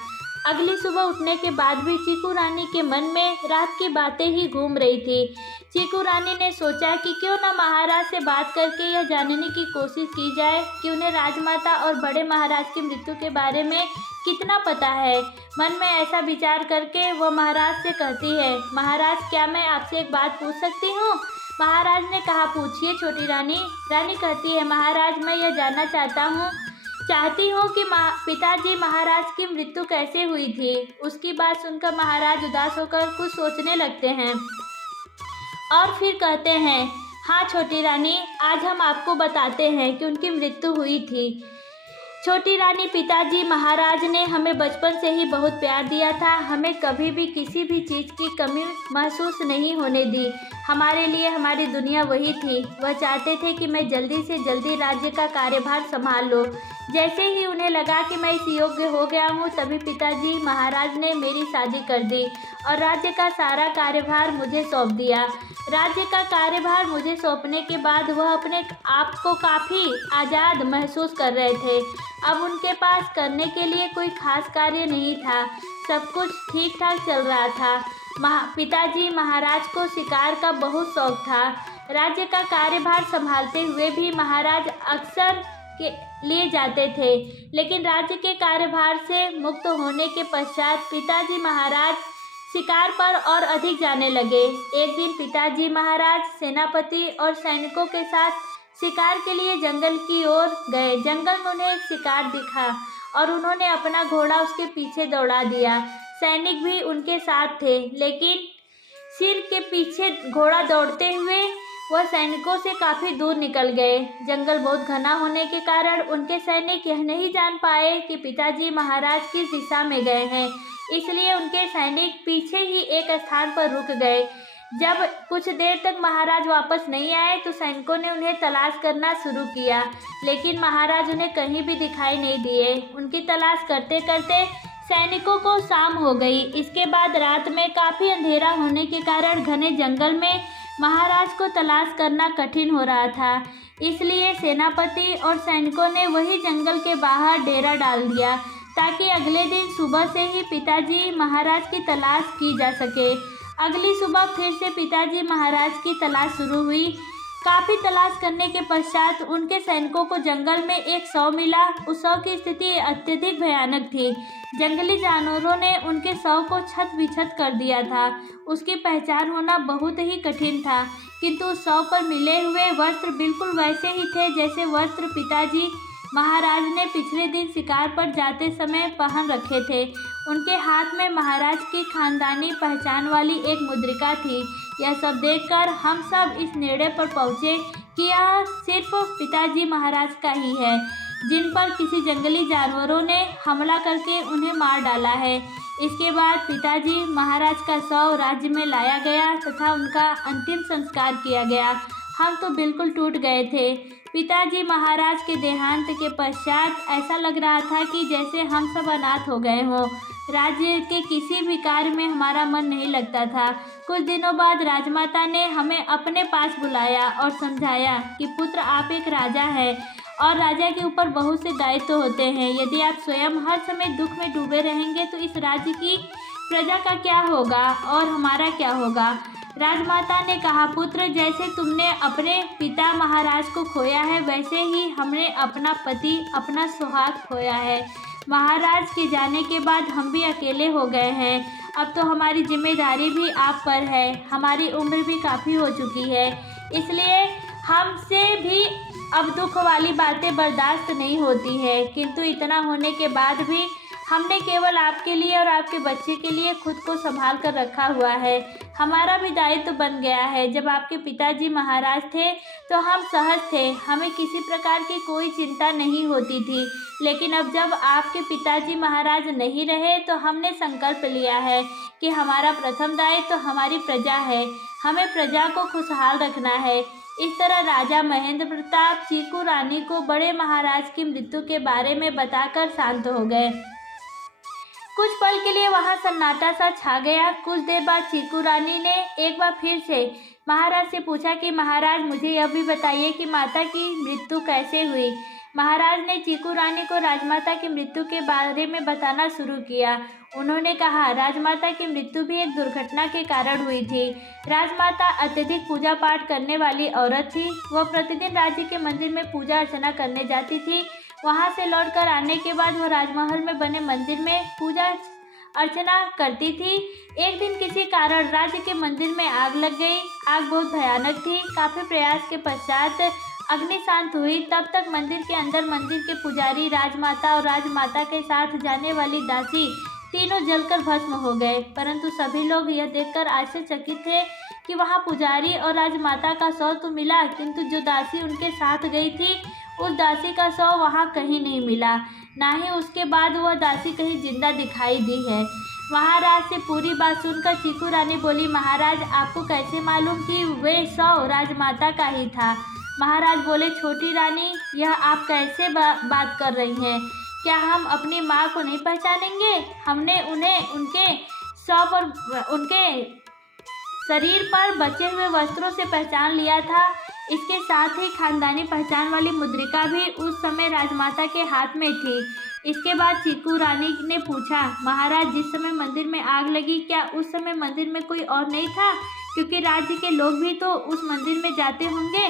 अगली सुबह उठने के बाद भी चीकू रानी के मन में रात की बातें ही घूम रही थी। चीकू रानी ने सोचा कि क्यों न महाराज से बात करके यह जानने की कोशिश की जाए कि उन्हें राजमाता और बड़े महाराज की मृत्यु के बारे में कितना पता है। मन में ऐसा विचार करके वह महाराज से कहती है, महाराज, क्या मैं आपसे एक बात पूछ सकती हूँ? महाराज ने कहा, पूछिए छोटी रानी। रानी कहती है, महाराज, मैं यह जानना चाहती हूँ कि पिताजी महाराज की मृत्यु कैसे हुई थी। उसकी बात सुनकर महाराज उदास होकर कुछ सोचने लगते हैं और फिर कहते हैं, हाँ छोटी रानी, आज हम आपको बताते हैं कि उनकी मृत्यु हुई थी। छोटी रानी, पिताजी महाराज ने हमें बचपन से ही बहुत प्यार दिया था। हमें कभी भी किसी भी चीज़ की कमी महसूस नहीं होने दी। हमारे लिए हमारी दुनिया वही थी। वह चाहते थे कि मैं जल्दी से जल्दी राज्य का कार्यभार संभाल लूँ। जैसे ही उन्हें लगा कि मैं इस योग्य हो गया हूँ, तभी पिताजी महाराज ने मेरी शादी कर दी और राज्य का सारा कार्यभार मुझे सौंप दिया। राज्य का कार्यभार मुझे सौंपने के बाद वह अपने आप को काफ़ी आज़ाद महसूस कर रहे थे। अब उनके पास करने के लिए कोई खास कार्य नहीं था। सब कुछ ठीक ठाक चल रहा था। पिताजी महाराज को शिकार का बहुत शौक था। राज्य का कार्यभार संभालते हुए भी महाराज अक्सर के लिए जाते थे, लेकिन राज्य के कार्यभार से मुक्त होने के पश्चात पिताजी महाराज शिकार पर और अधिक जाने लगे। एक दिन पिताजी महाराज सेनापति और सैनिकों के साथ शिकार के लिए जंगल की ओर गए। जंगल में उन्हें एक शिकार दिखा और उन्होंने अपना घोड़ा उसके पीछे दौड़ा दिया। सैनिक भी उनके साथ थे, लेकिन सिर के पीछे घोड़ा दौड़ते हुए वह सैनिकों से काफ़ी दूर निकल गए। जंगल बहुत घना होने के कारण उनके सैनिक यह नहीं जान पाए कि पिताजी महाराज किस दिशा में गए हैं, इसलिए उनके सैनिक पीछे ही एक स्थान पर रुक गए। जब कुछ देर तक महाराज वापस नहीं आए तो सैनिकों ने उन्हें तलाश करना शुरू किया, लेकिन महाराज उन्हें कहीं भी दिखाई नहीं दिए। उनकी तलाश करते करते सैनिकों को शाम हो गई। इसके बाद रात में काफ़ी अंधेरा होने के कारण घने जंगल में महाराज को तलाश करना कठिन हो रहा था। इसलिए सेनापति और सैनिकों ने वही जंगल के बाहर डेरा डाल दिया ताकि अगले दिन सुबह से ही पिताजी महाराज की तलाश की जा सके। अगली सुबह फिर से पिताजी महाराज की तलाश शुरू हुई। काफ़ी तलाश करने के पश्चात उनके सैनिकों को जंगल में एक शव मिला। उस शव की स्थिति अत्यधिक भयानक थी। जंगली जानवरों ने उनके शव को छत विछत कर दिया था। उसकी पहचान होना बहुत ही कठिन था, किंतु उस शव पर मिले हुए वस्त्र बिल्कुल वैसे ही थे जैसे वस्त्र पिताजी महाराज ने पिछले दिन शिकार पर जाते समय पहन रखे थे। उनके हाथ में महाराज की खानदानी पहचान वाली एक मुद्रिका थी। यह सब देखकर हम सब इस निर्णय पर पहुँचे कि यह सिर्फ पिताजी महाराज का ही है, जिन पर किसी जंगली जानवरों ने हमला करके उन्हें मार डाला है। इसके बाद पिताजी महाराज का शव राज्य में लाया गया तथा उनका अंतिम संस्कार किया गया। हम तो बिल्कुल टूट गए थे। पिताजी महाराज के देहांत के पश्चात ऐसा लग रहा था कि जैसे हम सब अनाथ हो गए हों। राज्य के किसी भी कार्य में हमारा मन नहीं लगता था। कुछ दिनों बाद राजमाता ने हमें अपने पास बुलाया और समझाया कि पुत्र, आप एक राजा हैं और राजा के ऊपर बहुत से दायित्व होते हैं। यदि आप स्वयं हर समय दुख में डूबे रहेंगे तो इस राज्य की प्रजा का क्या होगा और हमारा क्या होगा। राजमाता ने कहा, पुत्र, जैसे तुमने अपने पिता महाराज को खोया है, वैसे ही हमने अपना पति, अपना सुहाग खोया है। महाराज के जाने के बाद हम भी अकेले हो गए हैं। अब तो हमारी जिम्मेदारी भी आप पर है। हमारी उम्र भी काफ़ी हो चुकी है, इसलिए हमसे भी अब दुख वाली बातें बर्दाश्त नहीं होती है। किंतु इतना होने के बाद भी हमने केवल आपके लिए और आपके बच्चे के लिए खुद को संभाल कर रखा हुआ है। हमारा भी दायित्व बन गया है। जब आपके पिताजी महाराज थे तो हम सहज थे, हमें किसी प्रकार की कोई चिंता नहीं होती थी। लेकिन अब जब आपके पिताजी महाराज नहीं रहे तो हमने संकल्प लिया है कि हमारा प्रथम दायित्व तो हमारी प्रजा है, हमें प्रजा को खुशहाल रखना है। इस तरह राजा महेंद्र प्रताप चीकू रानी को बड़े महाराज की मृत्यु के बारे में बताकर शांत हो गए। कुछ पल के लिए वहां सन्नाटा सा छा गया। कुछ देर बाद चीकू रानी ने एक बार फिर से महाराज से पूछा कि महाराज, मुझे यह भी बताइए कि माता की मृत्यु कैसे हुई। महाराज ने चीकू रानी को राजमाता की मृत्यु के बारे में बताना शुरू किया। उन्होंने कहा, राजमाता की मृत्यु भी एक दुर्घटना के कारण हुई थी। राजमाता अत्यधिक पूजा पाठ करने वाली औरत थी। वह प्रतिदिन राज्य के मंदिर में पूजा अर्चना करने जाती थी। वहां से लौटकर आने के बाद वह राजमहल में बने मंदिर में पूजा अर्चना करती थी। एक दिन किसी कारण राज्य के मंदिर में आग लग गई। आग बहुत भयानक थी। काफी प्रयास के पश्चात अग्नि शांत हुई। तब तक मंदिर के अंदर मंदिर के पुजारी, राजमाता और राजमाता के साथ जाने वाली दासी तीनों जलकर भस्म हो गए। परंतु सभी लोग यह देखकर आश्चर्यचकित थे कि वहां पुजारी और राजमाता का शव तो मिला, किंतु जो दासी उनके साथ गई थी उस दासी का शव वहां कहीं नहीं मिला। ना ही उसके बाद वह दासी कहीं जिंदा दिखाई दी है। महाराज से पूरी बात सुनकर चीकू रानी बोली, महाराज, आपको कैसे मालूम कि वे शव राजमाता का ही था। महाराज बोले, छोटी रानी, यह आप कैसे बात कर रही हैं? क्या हम अपनी माँ को नहीं पहचानेंगे? हमने उन्हें उनके शव पर, उनके शरीर पर बचे हुए वस्त्रों से पहचान लिया था। इसके साथ ही खानदानी पहचान वाली मुद्रिका भी उस समय राजमाता के हाथ में थी। इसके बाद चीकू रानी ने पूछा, महाराज, जिस समय मंदिर में आग लगी, क्या उस समय मंदिर में कोई और नहीं था? क्योंकि राज्य के लोग भी तो उस मंदिर में जाते होंगे।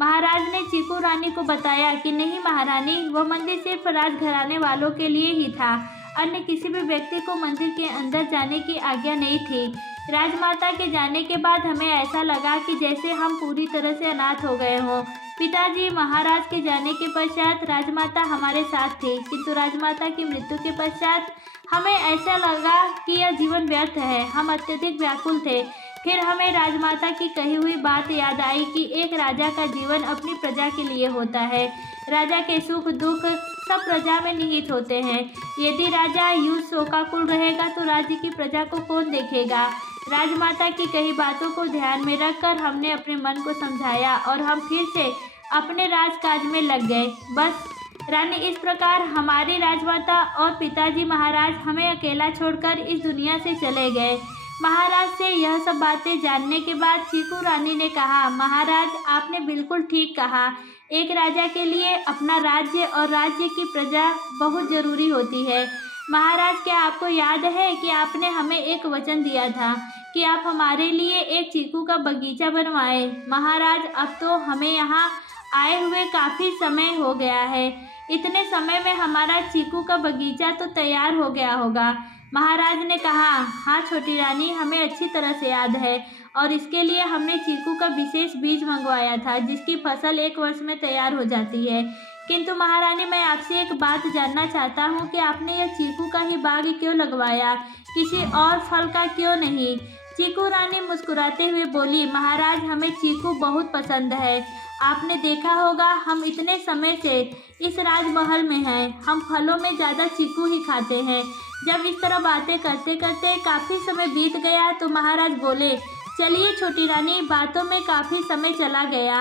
महाराज ने चीकू रानी को बताया कि नहीं महारानी, वह मंदिर सिर्फ राजघराने वालों के लिए ही था। अन्य किसी भी व्यक्ति को मंदिर के अंदर जाने की आज्ञा नहीं थी। राजमाता के जाने के बाद हमें ऐसा लगा कि जैसे हम पूरी तरह से अनाथ हो गए हों। पिताजी महाराज के जाने के पश्चात राजमाता हमारे साथ थी, किंतु राजमाता की मृत्यु के पश्चात हमें ऐसा लगा कि यह जीवन व्यर्थ है। हम अत्यधिक व्याकुल थे। फिर हमें राजमाता की कही हुई बात याद आई कि एक राजा का जीवन अपनी प्रजा के लिए होता है। राजा के सुख दुख सब प्रजा में निहित होते हैं। यदि राजा यूं शोकाकुल रहेगा तो राज्य की प्रजा को कौन देखेगा? राजमाता की कही बातों को ध्यान में रखकर हमने अपने मन को समझाया और हम फिर से अपने राजकाज में लग गए। बस रानी, इस प्रकार हमारी राजमाता और पिताजी महाराज हमें अकेला छोड़कर इस दुनिया से चले गए। महाराज से यह सब बातें जानने के बाद चीकू रानी ने कहा, महाराज, आपने बिल्कुल ठीक कहा। एक राजा के लिए अपना राज्य और राज्य की प्रजा बहुत जरूरी होती है। महाराज, क्या आपको याद है कि आपने हमें एक वचन दिया था कि आप हमारे लिए एक चीकू का बगीचा बनवाए? महाराज, अब तो हमें यहाँ आए हुए काफ़ी समय हो गया है। इतने समय में हमारा चीकू का बगीचा तो तैयार हो गया होगा। महाराज ने कहा, हाँ छोटी रानी, हमें अच्छी तरह से याद है और इसके लिए हमने चीकू का विशेष बीज मंगवाया था जिसकी फसल 1 वर्ष में तैयार हो जाती है। किंतु महारानी, मैं आपसे एक बात जानना चाहता हूँ कि आपने यह चीकू का ही बाग क्यों लगवाया, किसी और फल का क्यों नहीं? चीकू रानी मुस्कुराते हुए बोली, महाराज, हमें चीकू बहुत पसंद है। आपने देखा होगा हम इतने समय से इस राजमहल में हैं, हम फलों में ज़्यादा चीकू ही खाते हैं। जब इस तरह बातें करते करते काफ़ी समय बीत गया तो महाराज बोले, चलिए छोटी रानी, बातों में काफ़ी समय चला गया।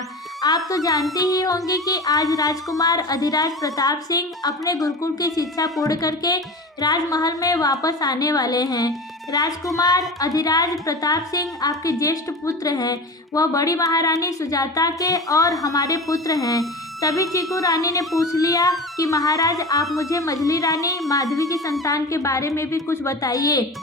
आप तो जानती ही होंगी कि आज राजकुमार अधिराज प्रताप सिंह अपने गुरुकुल की शिक्षा पूर्ण करके राजमहल में वापस आने वाले हैं। राजकुमार अधिराज प्रताप सिंह आपके ज्येष्ठ पुत्र हैं। वह बड़ी महारानी सुजाता के और हमारे पुत्र हैं। तभी चीकू रानी ने पूछ लिया कि महाराज, आप मुझे मझली रानी माधवी की संतान के बारे में भी कुछ बताइए।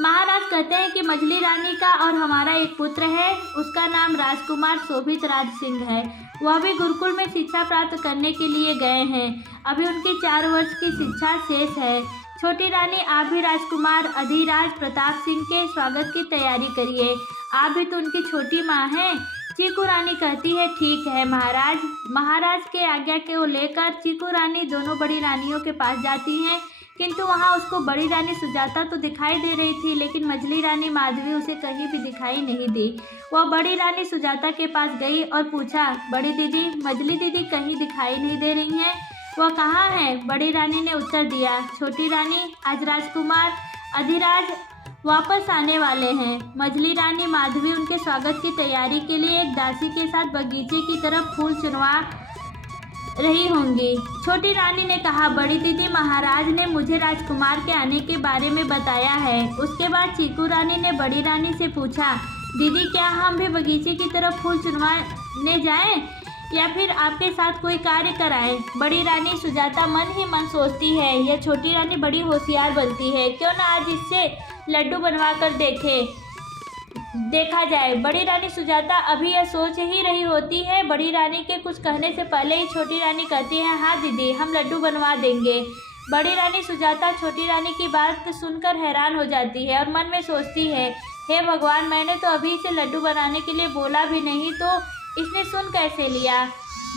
महाराज कहते हैं कि मझली रानी का और हमारा एक पुत्र है, उसका नाम राजकुमार शोभित राज सिंह है। वह भी गुरुकुल में शिक्षा प्राप्त करने के लिए गए हैं। अभी उनकी 4 वर्ष की शिक्षा शेष है। छोटी रानी, आप भी राजकुमार अधिराज प्रताप सिंह के स्वागत की तैयारी करिए। आप भी तो उनकी छोटी माँ हैं। चीकू रानी कहती है, ठीक है महाराज। महाराज के आज्ञा को लेकर चीकू रानी दोनों बड़ी रानियों के पास जाती हैं। किंतु वहाँ उसको बड़ी रानी सुजाता तो दिखाई दे रही थी, लेकिन मझली रानी माधवी उसे कहीं भी दिखाई नहीं दी। वह बड़ी रानी सुजाता के पास गई और पूछा, बड़ी दीदी, मझली दीदी कहीं दिखाई नहीं दे रही हैं, वह कहाँ है? बड़ी रानी ने उत्तर दिया, छोटी रानी, आज राजकुमार अधिराज वापस आने वाले हैं। मझली रानी माधवी उनके स्वागत की तैयारी के लिए एक दासी के साथ बगीचे की तरफ फूल चुनवा रही होंगी। छोटी रानी ने कहा, बड़ी दीदी, महाराज ने मुझे राजकुमार के आने के बारे में बताया है। उसके बाद चीकू रानी ने बड़ी रानी से पूछा, दीदी, क्या हम भी बगीचे की तरफ फूल चुनवाने जाएं या फिर आपके साथ कोई कार्य कराएं? बड़ी रानी सुजाता मन ही मन सोचती है, यह छोटी रानी बड़ी होशियार बनती है, क्यों ना आज इससे लड्डू बनवा कर देखा जाए। बड़ी रानी सुजाता अभी यह सोच ही रही होती है, बड़ी रानी के कुछ कहने से पहले ही छोटी रानी कहती है, हाँ दीदी, हम लड्डू बनवा देंगे। बड़ी रानी सुजाता छोटी रानी की बात सुनकर हैरान हो जाती है और मन में सोचती है, हे भगवान, मैंने तो अभी इसे लड्डू बनाने के लिए बोला भी नहीं, तो इसने सुन कैसे लिया?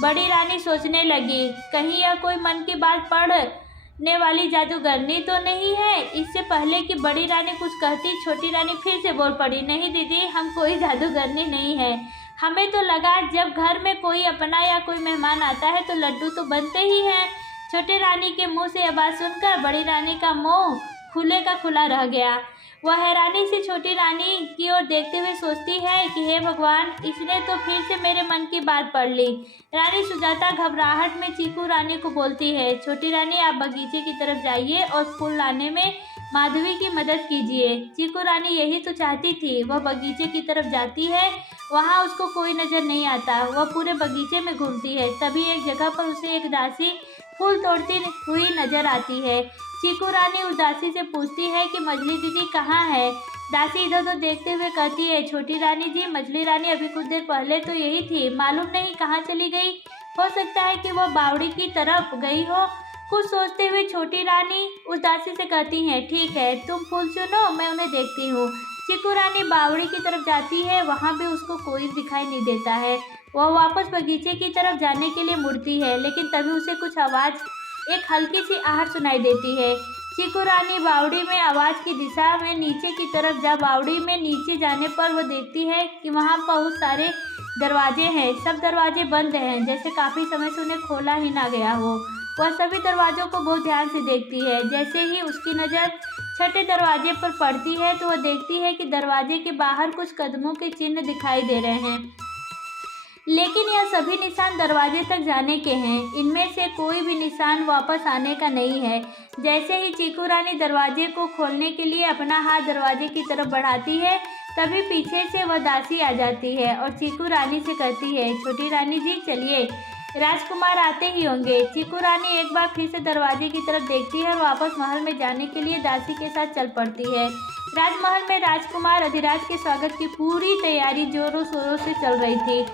बड़ी रानी सोचने लगी, कहीं यह कोई मन की बात पढ़ने वाली जादूगरनी तो नहीं है। इससे पहले कि बड़ी रानी कुछ कहती, छोटी रानी फिर से बोल पड़ी, नहीं दीदी, हम कोई जादूगरनी नहीं है। हमें तो लगा जब घर में कोई अपना या कोई मेहमान आता है तो लड्डू तो बनते ही हैं। छोटी रानी के मुंह से यह बात सुनकर बड़ी रानी का मुंह खुले का खुला रह गया। वह हैरानी से छोटी रानी की ओर देखते हुए सोचती है कि हे भगवान, इसने तो फिर से मेरे मन की बात पढ़ ली। रानी सुजाता घबराहट में चीकू रानी को बोलती है, छोटी रानी, आप बगीचे की तरफ जाइए और फूल लाने में माधवी की मदद कीजिए। चीकू रानी यही तो चाहती थी। वह बगीचे की तरफ जाती है, वहाँ उसको कोई नजर नहीं आता। वह पूरे बगीचे में घूमती है, तभी एक जगह पर उसे एक दासी फूल तोड़ती हुई नजर आती है। चीकू रानी उस दासी से पूछती है कि मझली दीदी कहाँ है? दासी इधर उधर देखते हुए कहती है, छोटी रानी जी, मझली रानी अभी कुछ देर पहले तो यही थी, मालूम नहीं कहाँ चली गई। हो सकता है कि वह बावड़ी की तरफ गई हो। कुछ सोचते हुए छोटी रानी उस दासी से कहती है, ठीक है, तुम फूल चुनो, मैं उन्हें देखती हूँ। चीकू रानी बावड़ी की तरफ जाती है, वहाँ भी उसको कोई दिखाई नहीं देता है। वह वापस बगीचे की तरफ जाने के लिए मुड़ती है, लेकिन तभी उसे कुछ आवाज़, एक हल्की सी आहट सुनाई देती है। चीकू रानी बावड़ी में आवाज़ की दिशा में नीचे की तरफ बावड़ी में नीचे जाने पर वह देखती है कि वहाँ बहुत सारे दरवाजे हैं। सब दरवाजे बंद हैं, जैसे काफ़ी समय से उन्हें खोला ही ना गया हो। वह सभी दरवाज़ों को बहुत ध्यान से देखती है। जैसे ही उसकी नज़र छठे दरवाजे पर पड़ती है तो वह देखती है कि दरवाजे के बाहर कुछ कदमों के चिन्ह दिखाई दे रहे हैं, लेकिन यह सभी निशान दरवाजे तक जाने के हैं। इनमें से कोई भी निशान वापस आने का नहीं है। जैसे ही चीकू रानी दरवाजे को खोलने के लिए अपना हाथ दरवाजे की तरफ बढ़ाती है, तभी पीछे से वह दासी आ जाती है और चीकू रानी से कहती है, छोटी रानी जी, चलिए, राजकुमार आते ही होंगे। चीकू रानी एक बार फिर से दरवाजे की तरफ देखती है और वापस महल में जाने के लिए दासी के साथ चल पड़ती है। राजमहल में राजकुमार अधिराज के स्वागत की पूरी तैयारी जोरों शोरों से चल रही थी।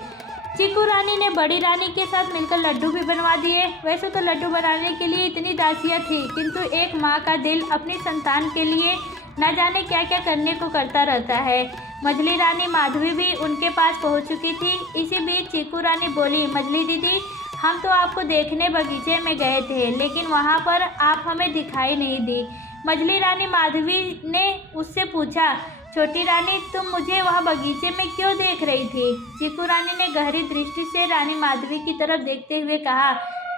चीकू रानी ने बड़ी रानी के साथ मिलकर लड्डू भी बनवा दिए। वैसे तो लड्डू बनाने के लिए इतनी दासियाँ थी, किंतु एक माँ का दिल अपनी संतान के लिए न जाने क्या क्या करने को करता रहता है। मझली रानी माधवी भी उनके पास पहुंच चुकी थी। इसी बीच चीकू रानी बोली, मझली दीदी, हम तो आपको देखने बगीचे में गए थे, लेकिन वहाँ पर आप हमें दिखाई नहीं दी। मझली रानी माधवी ने उससे पूछा, छोटी रानी, तुम मुझे वहाँ बगीचे में क्यों देख रही थी? चीकू रानी ने गहरी दृष्टि से रानी माधवी की तरफ देखते हुए कहा,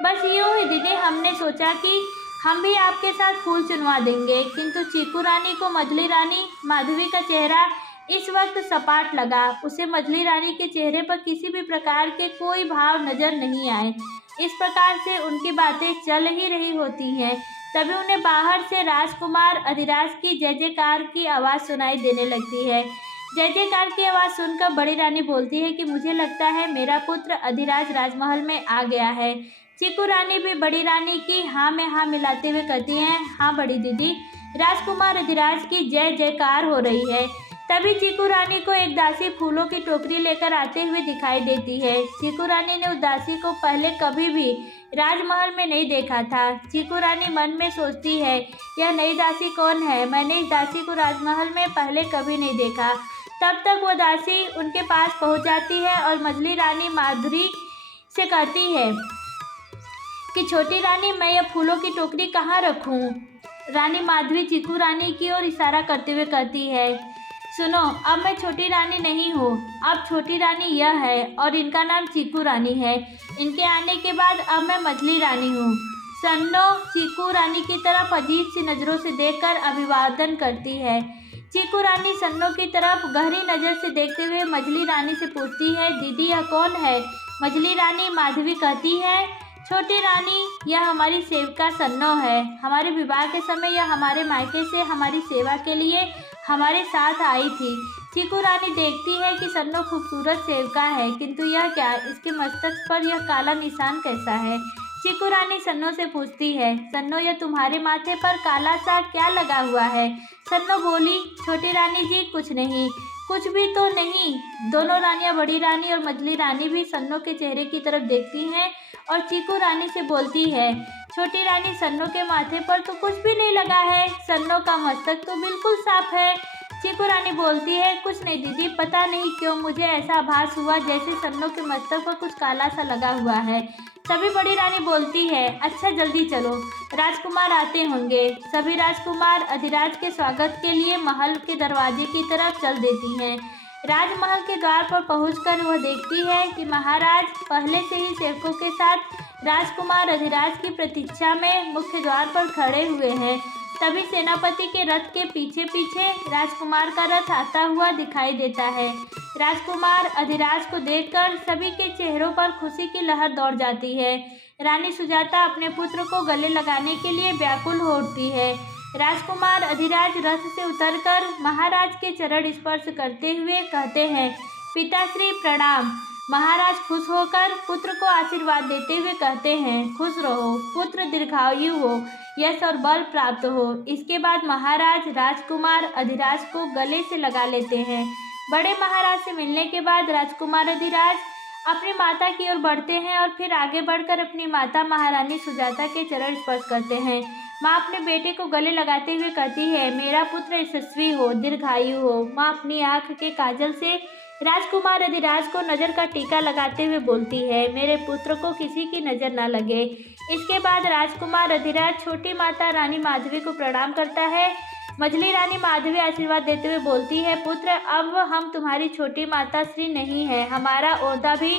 बस यूँ ही दीदी, हमने सोचा कि हम भी आपके साथ फूल चुनवा देंगे। किंतु चीकू रानी को मझली रानी माधवी का चेहरा इस वक्त सपाट लगा। उसे मझली रानी के चेहरे पर किसी भी प्रकार के कोई भाव नजर नहीं आए। इस प्रकार से उनकी बातें चल ही रही होती हैं, तभी उन्हें बाहर से राजकुमार अधिराज की जय जयकार की आवाज़ सुनाई देने लगती है। जय जयकार की आवाज़ सुनकर बड़ी रानी बोलती है कि मुझे लगता है मेरा पुत्र अधिराज राजमहल में आ गया है। चीकू रानी भी बड़ी रानी की हाँ में हाँ मिलाते हुए कहती हैं, हाँ बड़ी दीदी, राजकुमार अधिराज की जय जयकार हो रही है। तभी चीकू रानी को एक दासी फूलों की टोकरी लेकर आते हुए दिखाई देती है। चीकू रानी ने उस दासी को पहले कभी भी राजमहल में नहीं देखा था। चीकू रानी मन में सोचती है, यह नई दासी कौन है? मैंने इस दासी को राजमहल में पहले कभी नहीं देखा। तब तक वह दासी उनके पास पहुंच जाती है और मझली रानी माधुरी से कहती है कि छोटी रानी, मैं यह फूलों की टोकरी कहाँ रखूँ? रानी माधवी चीकू रानी की ओर इशारा करते हुए कहती है, सुनो, अब मैं छोटी रानी नहीं हूँ, अब छोटी रानी यह है और इनका नाम चीकू रानी है। इनके आने के बाद अब मैं मछली रानी हूँ। सन्नो चीकू रानी की तरफ अजीब सी नज़रों से देखकर अभिवादन करती है। चीकू रानी सन्नो की तरफ गहरी नज़र से देखते हुए मछली रानी से पूछती है, दीदी यह कौन है? मछली रानी माधवी कहती है, छोटी रानी, यह हमारी सेविका सन्नो है। हमारे विवाह के समय यह हमारे मायके से हमारी सेवा के लिए हमारे साथ आई थी। चीकू रानी देखती है कि सन्नो खूबसूरत सेविका है, किंतु यह क्या, इसके मस्तक पर यह काला निशान कैसा है? चीकू रानी सन्नो से पूछती है, सन्नो, यह तुम्हारे माथे पर काला सा क्या लगा हुआ है? सन्नो बोली, छोटी रानी जी, कुछ नहीं, कुछ भी तो नहीं। दोनों रानियां, बड़ी रानी और मझली रानी, भी सन्नो के चेहरे की तरफ देखती हैं और चीकू रानी से बोलती है, छोटी रानी, सन्नो के माथे पर तो कुछ भी नहीं लगा है, सन्नो का मस्तक तो बिल्कुल साफ है। चीकू रानी बोलती है, कुछ नहीं दीदी, पता नहीं क्यों मुझे ऐसा आभास हुआ जैसे सन्नो के मस्तक पर कुछ काला सा लगा हुआ है। सभी बड़ी रानी बोलती है, अच्छा जल्दी चलो, राजकुमार आते होंगे। सभी राजकुमार अधिराज के स्वागत के लिए महल के दरवाजे की तरफ चल देती हैं। राजमहल के द्वार पर पहुंचकर वह देखती है कि महाराज पहले से ही सेवकों के साथ राजकुमार अधिराज की प्रतीक्षा में मुख्य द्वार पर खड़े हुए हैं। तभी सेनापति के रथ के पीछे पीछे राजकुमार का रथ आता हुआ दिखाई देता है। राजकुमार अधिराज को देखकर सभी के चेहरों पर खुशी की लहर दौड़ जाती है। रानी सुजाता अपने पुत्र को गले लगाने के लिए व्याकुल हो उठती है। राजकुमार अधिराज रथ से उतरकर महाराज के चरण स्पर्श करते हुए कहते हैं, पिताश्री प्रणाम। महाराज खुश होकर पुत्र को आशीर्वाद देते हुए कहते हैं, खुश रहो पुत्र, दीर्घायु हो, यश और बल प्राप्त हो। इसके बाद महाराज राजकुमार अधिराज को गले से लगा लेते हैं। बड़े महाराज से मिलने के बाद राजकुमार अधिराज अपनी माता की ओर बढ़ते हैं और फिर आगे बढ़कर अपनी माता महारानी सुजाता के चरण स्पर्श करते हैं। माँ अपने बेटे को गले लगाते हुए कहती है, मेरा पुत्र यशस्वी हो, दीर्घायु हो। माँ अपनी आँख के काजल से राजकुमार अधिराज को नज़र का टीका लगाते हुए बोलती है, मेरे पुत्र को किसी की नज़र न लगे। इसके बाद राजकुमार अधिराज छोटी माता रानी माधवी को प्रणाम करता है। मझली रानी माधवी आशीर्वाद देते हुए बोलती है, पुत्र, अब हम तुम्हारी छोटी माता श्री नहीं है, हमारा ओहदा भी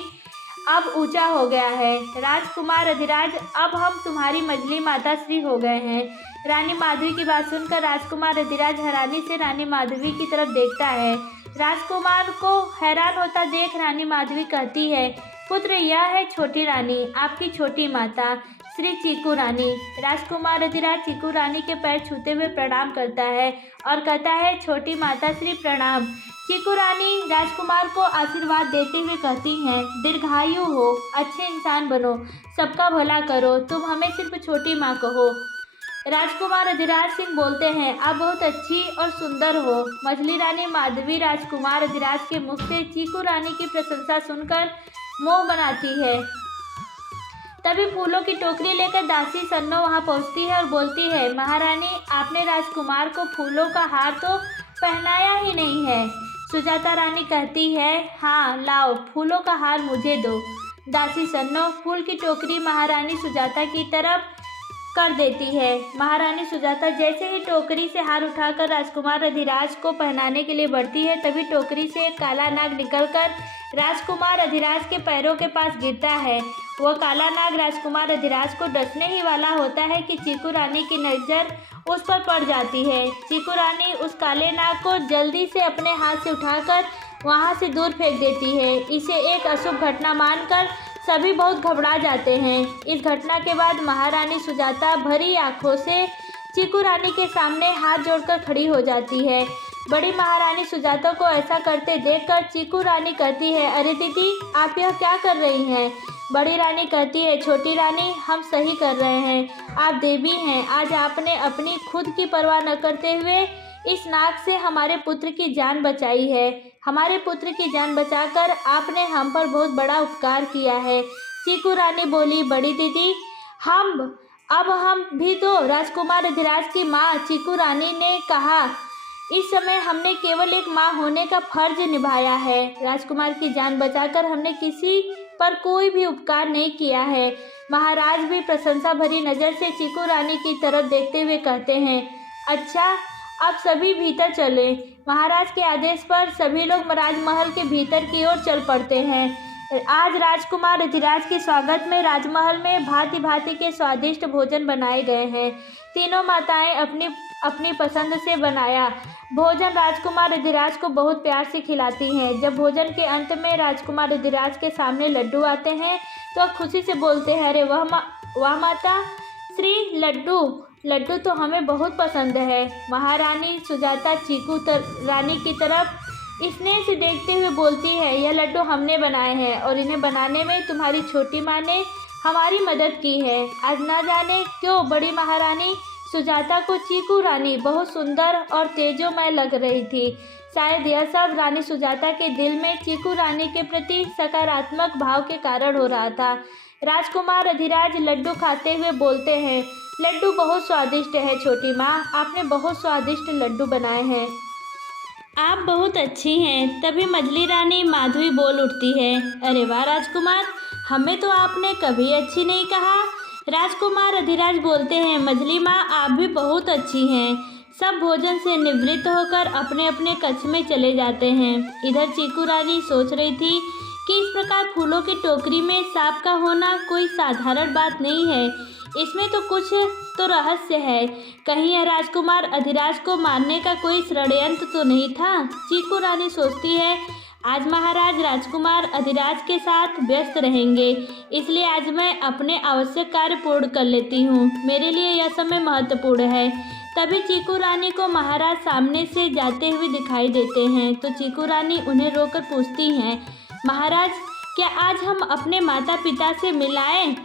अब ऊंचा हो गया है। राजकुमार अधिराज, अब हम तुम्हारी मझली माता श्री हो गए हैं। रानी माधवी की बात सुनकर राजकुमार अधिराज हैरानी से रानी माधवी की तरफ देखता है। राजकुमार को हैरान होता देख रानी माधवी कहती है, पुत्र, यह है छोटी रानी, आपकी छोटी माता श्री चीकू रानी। राजकुमार अधिराज चीकू रानी के पैर छूते हुए प्रणाम करता है और कहता है, छोटी माता श्री प्रणाम। चीकू रानी राजकुमार को आशीर्वाद देते हुए कहती हैं, दीर्घायु हो, अच्छे इंसान बनो, सबका भला करो, तुम हमें सिर्फ छोटी माँ कहो। राजकुमार अधिराज सिंह बोलते हैं, आप बहुत अच्छी और सुंदर हो। मझली रानी माधवी राजकुमार अधिराज के मुख से चीकू रानी की प्रशंसा सुनकर मोह बनाती है। तभी फूलों की टोकरी लेकर दासी सन्नो वहां पहुंचती है और बोलती है, महारानी, आपने राजकुमार को फूलों का हार तो पहनाया ही नहीं है। सुजाता रानी कहती है, हाँ लाओ, फूलों का हार मुझे दो। दासी सन्नो फूल की टोकरी महारानी सुजाता की तरफ कर देती है। महारानी सुजाता जैसे ही टोकरी से हार उठाकर राजकुमार अधिराज को पहनाने के लिए बढ़ती है, तभी टोकरी से एक काला नाग निकलकर राजकुमार अधिराज के पैरों के पास गिरता है। वह काला नाग राजकुमार अधिराज को डसने ही वाला होता है कि चीकू रानी की नज़र उस पर पड़ जाती है। चीकू रानी उस काले नाग को जल्दी से अपने हाथ से उठाकर वहां से दूर फेंक देती है। इसे एक अशुभ घटना मानकर सभी बहुत घबरा जाते हैं। इस घटना के बाद महारानी सुजाता भरी आंखों से चीकू रानी के सामने हाथ जोड़कर खड़ी हो जाती है। बड़ी महारानी सुजाता को ऐसा करते देखकर चीकू रानी कहती है, अरे दीदी, आप यह क्या कर रही हैं? बड़ी रानी कहती है, छोटी रानी, हम सही कर रहे हैं, आप देवी हैं। आज आपने अपनी खुद की परवाह न करते हुए इस नाग से हमारे पुत्र की जान बचाई है। हमारे पुत्र की जान बचाकर आपने हम पर बहुत बड़ा उपकार किया है। चीकू रानी बोली, बड़ी दीदी, अब हम भी तो राजकुमार अधिराज की माँ। चीकू रानी ने कहा, इस समय हमने केवल एक माँ होने का फर्ज निभाया है। राजकुमार की जान बचाकर हमने किसी पर कोई भी उपकार नहीं किया है। महाराज भी प्रशंसा भरी नज़र से चीकू रानी की तरफ देखते हुए कहते हैं, अच्छा अब सभी भीतर चले। महाराज के आदेश पर सभी लोग राजमहल के भीतर की ओर चल पड़ते हैं। आज राजकुमार अधिराज के स्वागत में राजमहल में भांति भांति के स्वादिष्ट भोजन बनाए गए हैं। तीनों माताएं अपनी अपनी पसंद से बनाया भोजन राजकुमार अधिराज को बहुत प्यार से खिलाती हैं। जब भोजन के अंत में राजकुमार अधिराज के सामने लड्डू आते हैं तो वह खुशी से बोलते हैं, अरे वाह माता श्री, लड्डू तो हमें बहुत पसंद है। महारानी सुजाता चीकू रानी की तरफ स्नेह से देखते हुए बोलती है, यह लड्डू हमने बनाए हैं और इन्हें बनाने में तुम्हारी छोटी माँ ने हमारी मदद की है। आज ना जाने क्यों बड़ी महारानी सुजाता को चीकू रानी बहुत सुंदर और तेजोमय लग रही थी। शायद यह सब रानी सुजाता के दिल में चीकू रानी के प्रति सकारात्मक भाव के कारण हो रहा था। राजकुमार अधिराज लड्डू खाते हुए बोलते हैं, लड्डू बहुत स्वादिष्ट है छोटी माँ, आपने बहुत स्वादिष्ट लड्डू बनाए हैं। आप बहुत अच्छी हैं। तभी मझली रानी माधवी बोल उठती है, अरे वाह राजकुमार, हमें तो आपने कभी अच्छी नहीं कहा। राजकुमार अधिराज बोलते हैं, मझली माँ आप भी बहुत अच्छी हैं। सब भोजन से निवृत्त होकर अपने अपने कक्ष में चले जाते हैं। इधर चीकू रानी सोच रही थी कि इस प्रकार फूलों की टोकरी में सांप का होना कोई साधारण बात नहीं है, इसमें तो कुछ तो रहस्य है। कहीं यह राजकुमार अधिराज को मारने का कोई षड्यंत्र तो नहीं था। चीकू रानी सोचती है, आज महाराज राजकुमार अधिराज के साथ व्यस्त रहेंगे, इसलिए आज मैं अपने आवश्यक कार्य पूर्ण कर लेती हूँ। मेरे लिए यह समय महत्वपूर्ण है। तभी चीकू रानी को महाराज सामने से जाते हुए दिखाई देते हैं तो चीकू रानी उन्हें रोककर पूछती हैं, महाराज क्या आज हम अपने माता पिता से मिलाएं?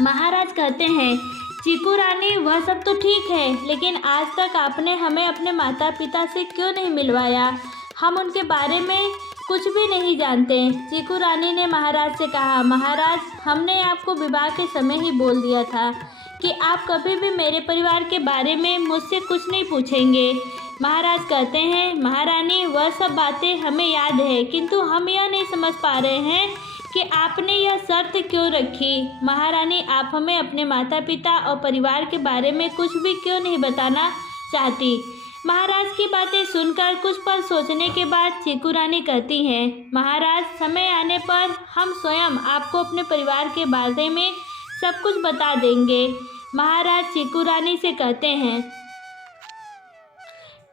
महाराज कहते हैं, चीकू रानी वह सब तो ठीक है, लेकिन आज तक आपने हमें अपने माता पिता से क्यों नहीं मिलवाया? हम उनके बारे में कुछ भी नहीं जानते। चीकू रानी ने महाराज से कहा, महाराज हमने आपको विवाह के समय ही बोल दिया था कि आप कभी भी मेरे परिवार के बारे में मुझसे कुछ नहीं पूछेंगे। महाराज कहते हैं, महारानी वह सब बातें हमें याद है, किंतु हम यह नहीं समझ पा रहे हैं कि आपने यह शर्त क्यों रखी। महारानी आप हमें अपने माता पिता और परिवार के बारे में कुछ भी क्यों नहीं बताना चाहती? महाराज की बातें सुनकर कुछ पल सोचने के बाद चीकू रानी कहती हैं, महाराज समय आने पर हम स्वयं आपको अपने परिवार के बारे में सब कुछ बता देंगे। महाराज चीकू रानी से कहते हैं,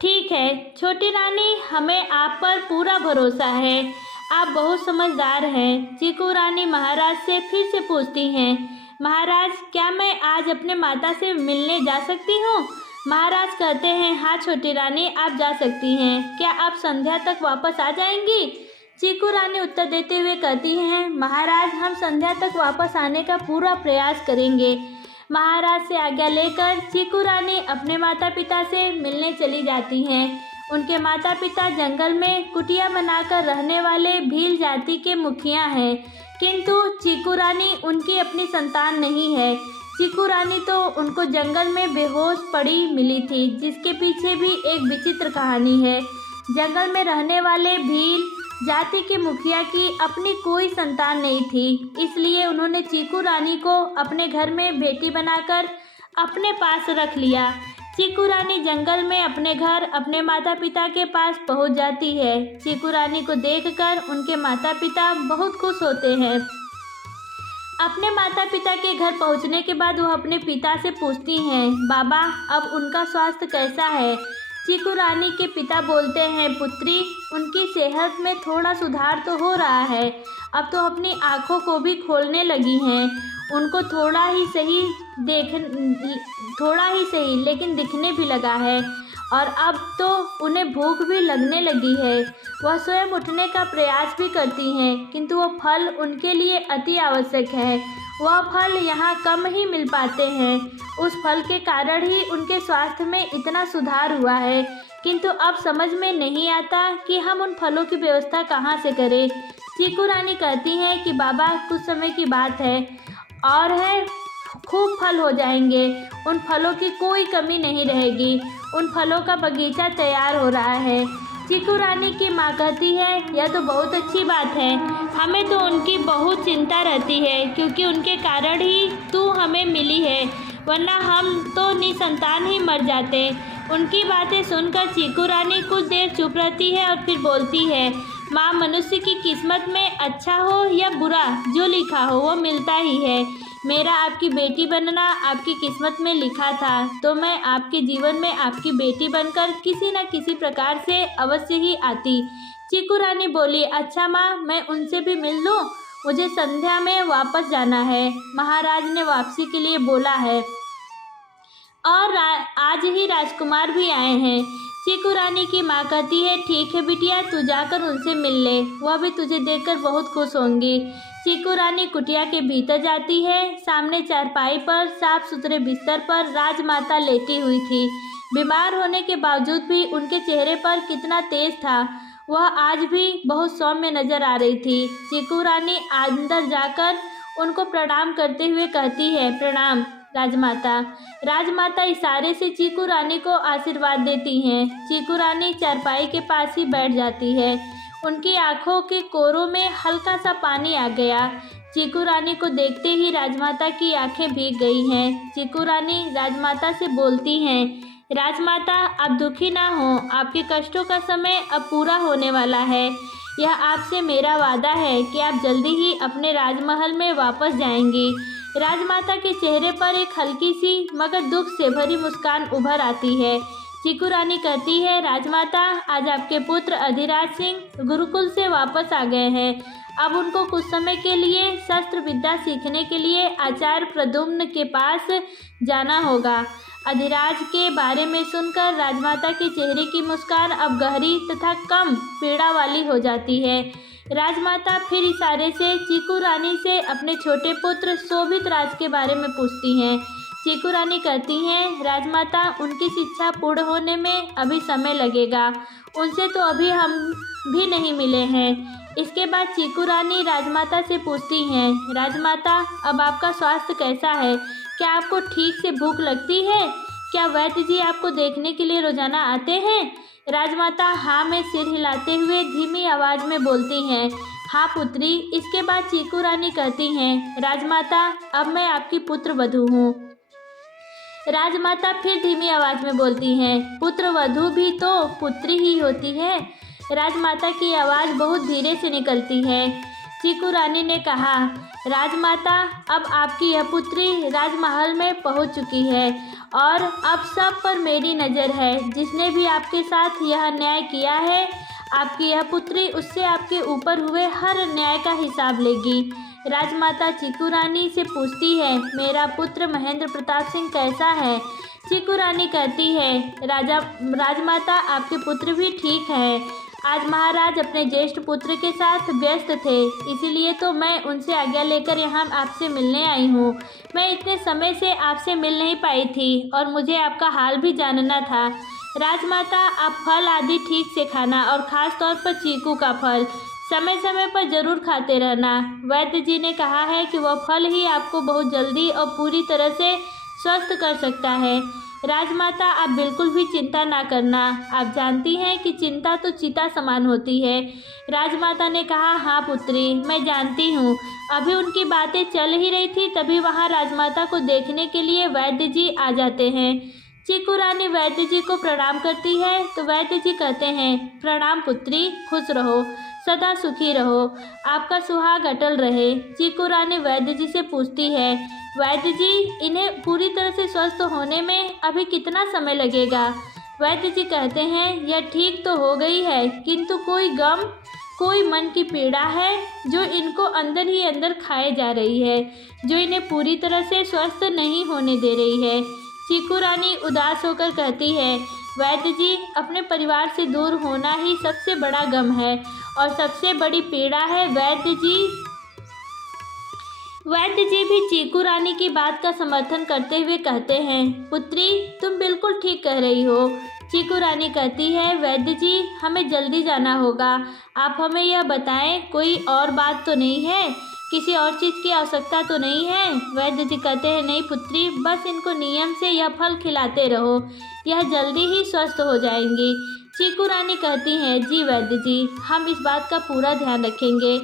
ठीक है छोटी रानी, हमें आप पर पूरा भरोसा है, आप बहुत समझदार हैं। चीकू रानी महाराज से फिर से पूछती हैं, महाराज क्या मैं आज अपने माता से मिलने जा सकती हूँ? महाराज कहते हैं, हाँ छोटी रानी आप जा सकती हैं। क्या आप संध्या तक वापस आ जाएंगी? चीकू रानी उत्तर देते हुए कहती हैं, महाराज हम संध्या तक वापस आने का पूरा प्रयास करेंगे। महाराज से आज्ञा लेकर चीकू रानी अपने माता पिता से मिलने चली जाती हैं। उनके माता पिता जंगल में कुटिया बनाकर रहने वाले भील जाति के मुखिया हैं, किंतु चीकू रानी उनकी अपनी संतान नहीं है। चीकू रानी तो उनको जंगल में बेहोश पड़ी मिली थी, जिसके पीछे भी एक विचित्र कहानी है। जंगल में रहने वाले भील जाति के मुखिया की अपनी कोई संतान नहीं थी, इसलिए उन्होंने चीकू रानी को अपने घर में बेटी बनाकर अपने पास रख लिया। चीकू रानी जंगल में अपने घर अपने माता पिता के पास पहुंच जाती है। चीकू रानी को देखकर उनके माता पिता बहुत खुश होते हैं। अपने माता पिता के घर पहुंचने के बाद वह अपने पिता से पूछती हैं, बाबा अब उनका स्वास्थ्य कैसा है? चीकू रानी के पिता बोलते हैं, पुत्री उनकी सेहत में थोड़ा सुधार तो हो रहा है, अब तो अपनी आँखों को भी खोलने लगी हैं। उनको थोड़ा ही सही लेकिन दिखने भी लगा है और अब तो उन्हें भूख भी लगने लगी है। वह स्वयं उठने का प्रयास भी करती हैं, किंतु वह फल उनके लिए अति आवश्यक है। वह फल यहाँ कम ही मिल पाते हैं। उस फल के कारण ही उनके स्वास्थ्य में इतना सुधार हुआ है, किंतु अब समझ में नहीं आता कि हम उन फलों की व्यवस्था कहाँ से करें। चीकू रानी कहती हैं कि बाबा कुछ समय की बात है और है खूब फल हो जाएंगे, उन फलों की कोई कमी नहीं रहेगी। उन फलों का बगीचा तैयार हो रहा है। चीकू रानी की माँ कहती है, यह तो बहुत अच्छी बात है, हमें तो उनकी बहुत चिंता रहती है क्योंकि उनके कारण ही तू हमें मिली है, वरना हम तो निसंतान ही मर जाते। उनकी बातें सुनकर चीकू रानी कुछ देर चुप रहती है और फिर बोलती है, माँ, मनुष्य की किस्मत में अच्छा हो या बुरा जो लिखा हो वो मिलता ही है। मेरा आपकी बेटी बनना आपकी किस्मत में लिखा था, तो मैं आपके जीवन में आपकी बेटी बनकर किसी न किसी प्रकार से अवश्य ही आती। चीकू रानी बोली, अच्छा माँ, मैं उनसे भी मिल लूँ, मुझे संध्या में वापस जाना है, महाराज ने वापसी के लिए बोला है और आज ही राजकुमार भी आए हैं। चीकू रानी की माँ कहती है, ठीक है बिटिया, तू जाकर उनसे मिल ले, वह भी तुझे देखकर बहुत खुश होंगी। चीकू रानी कुटिया के भीतर जाती है। सामने चारपाई पर साफ सुथरे बिस्तर पर राजमाता लेटी हुई थी। बीमार होने के बावजूद भी उनके चेहरे पर कितना तेज था, वह आज भी बहुत सौम्य नजर आ रही थी। चीकू रानी अंदर जाकर उनको प्रणाम करते हुए कहती है, प्रणाम राजमाता। राजमाता इशारे से चीकू रानी को आशीर्वाद देती हैं। चीकू रानी चारपाई के पास ही बैठ जाती है। उनकी आंखों के कोरों में हल्का सा पानी आ गया। चीकू रानी को देखते ही राजमाता की आंखें भीग गई हैं। चीकू रानी राजमाता से बोलती हैं, राजमाता, आप दुखी ना हो, आपके कष्टों का समय अब पूरा होने वाला है। यह आपसे मेरा वादा है कि आप जल्दी ही अपने राजमहल में वापस जाएंगी। राजमाता के चेहरे पर एक हल्की सी मगर दुख से भरी मुस्कान उभर आती है। चीकू रानी कहती है, राजमाता, आज आपके पुत्र अधिराज सिंह गुरुकुल से वापस आ गए हैं। अब उनको कुछ समय के लिए शस्त्र विद्या सीखने के लिए आचार्य प्रद्युम्न के पास जाना होगा। अधिराज के बारे में सुनकर राजमाता के चेहरे की मुस्कान अब गहरी तथा कम पीड़ा वाली हो जाती है। राजमाता फिर इशारे से चीकू रानी से अपने छोटे पुत्र शोभित राज के बारे में पूछती हैं। चीकू रानी कहती हैं, राजमाता, उनकी शिक्षा पूर्ण होने में अभी समय लगेगा, उनसे तो अभी हम भी नहीं मिले हैं। इसके बाद चीकू रानी राजमाता से पूछती हैं, राजमाता, अब आपका स्वास्थ्य कैसा है? क्या आपको ठीक से भूख लगती है? क्या वैद्य जी आपको देखने के लिए रोजाना आते हैं? राजमाता हाँ में सिर हिलाते हुए धीमी आवाज में बोलती हैं, हाँ पुत्री। इसके बाद चीकू रानी कहती हैं, राजमाता, अब मैं आपकी पुत्र वधू हूँ। राजमाता फिर धीमी आवाज में बोलती हैं, पुत्र वधू भी तो पुत्री ही होती है। राजमाता की आवाज़ बहुत धीरे से निकलती है। चीकू रानी ने कहा, राजमाता, अब आपकी यह पुत्री राजमहल में पहुंच चुकी है और अब सब पर मेरी नज़र है। जिसने भी आपके साथ यह अन्याय किया है, आपकी यह पुत्री उससे आपके ऊपर हुए हर अन्याय का हिसाब लेगी। राजमाता चीकू रानी से पूछती है, मेरा पुत्र महेंद्र प्रताप सिंह कैसा है? चीकू रानी कहती है, राजमाता, आपके पुत्र भी ठीक है। आज महाराज अपने ज्येष्ठ पुत्र के साथ व्यस्त थे, इसीलिए तो मैं उनसे आज्ञा लेकर यहाँ आपसे मिलने आई हूँ। मैं इतने समय से आपसे मिल नहीं पाई थी और मुझे आपका हाल भी जानना था। राजमाता, आप फल आदि ठीक से खाना और ख़ास तौर पर चीकू का फल समय समय पर जरूर खाते रहना। वैद्य जी ने कहा है कि वह फल ही आपको बहुत जल्दी और पूरी तरह से स्वस्थ कर सकता है। राजमाता, आप बिल्कुल भी चिंता ना करना। आप जानती हैं कि चिंता तो चिता समान होती है। राजमाता ने कहा, हाँ पुत्री, मैं जानती हूँ। अभी उनकी बातें चल ही रही थी, तभी वहाँ राजमाता को देखने के लिए वैद्य जी आ जाते हैं। चीकू रानी वैद्य जी को प्रणाम करती है तो वैद्य जी कहते हैं, प्रणाम पुत्री, खुश रहो, सदा सुखी रहो, आपका सुहाग अटल रहे। चीकू रानी वैद्य जी से पूछती है, वैद्य जी, इन्हें पूरी तरह से स्वस्थ होने में अभी कितना समय लगेगा? वैद्य जी कहते हैं, यह ठीक तो हो गई है, किंतु कोई गम, कोई मन की पीड़ा है जो इनको अंदर ही अंदर खाए जा रही है, जो इन्हें पूरी तरह से स्वस्थ नहीं होने दे रही है। चीकू रानी उदास होकर कहती है, वैद्य जी, अपने परिवार से दूर होना ही सबसे बड़ा गम है और सबसे बड़ी पीड़ा है वैद्य जी। वैद्य जी भी चीकू रानी की बात का समर्थन करते हुए कहते हैं, पुत्री, तुम बिल्कुल ठीक कह रही हो। चीकू रानी कहती है, वैद्य जी, हमें जल्दी जाना होगा, आप हमें यह बताएं, कोई और बात तो नहीं है, किसी और चीज़ की आवश्यकता तो नहीं है? वैद्य जी कहते हैं, नहीं पुत्री, बस इनको नियम से यह फल खिलाते रहो, यह जल्दी ही स्वस्थ हो जाएंगी। चीकू रानी कहती हैं, जी वैद्य जी, हम इस बात का पूरा ध्यान रखेंगे।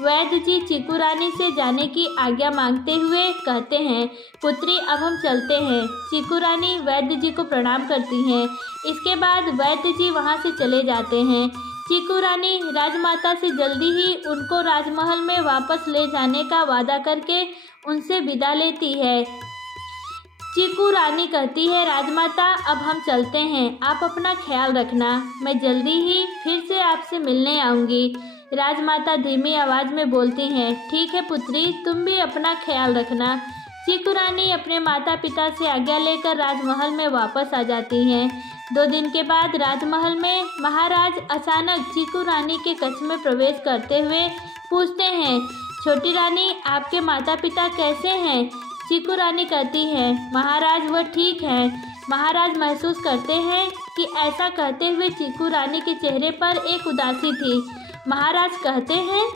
वैद्य जी चीकू रानी से जाने की आज्ञा मांगते हुए कहते हैं, पुत्री अब हम चलते हैं। चीकू रानी वैद्य जी को प्रणाम करती हैं। इसके बाद वैद्य जी वहां से चले जाते हैं। चीकू रानी राजमाता से जल्दी ही उनको राजमहल में वापस ले जाने का वादा करके उनसे विदा लेती है। चीकू रानी कहती है, राजमाता अब हम चलते हैं, आप अपना ख्याल रखना, मैं जल्दी ही फिर से आपसे मिलने आऊँगी। राजमाता धीमी आवाज़ में बोलती हैं, ठीक है पुत्री, तुम भी अपना ख्याल रखना। चीकू रानी अपने माता पिता से आज्ञा लेकर राजमहल में वापस आ जाती हैं। 2 दिन के बाद राजमहल में महाराज अचानक चीकू रानी के कक्ष में प्रवेश करते हुए पूछते हैं, छोटी रानी, आपके माता पिता कैसे हैं? चीकू रानी कहती है, महाराज वह ठीक है। महाराज महसूस करते हैं कि ऐसा कहते हुए चीकू रानी के चेहरे पर एक उदासी थी। महाराज कहते हैं,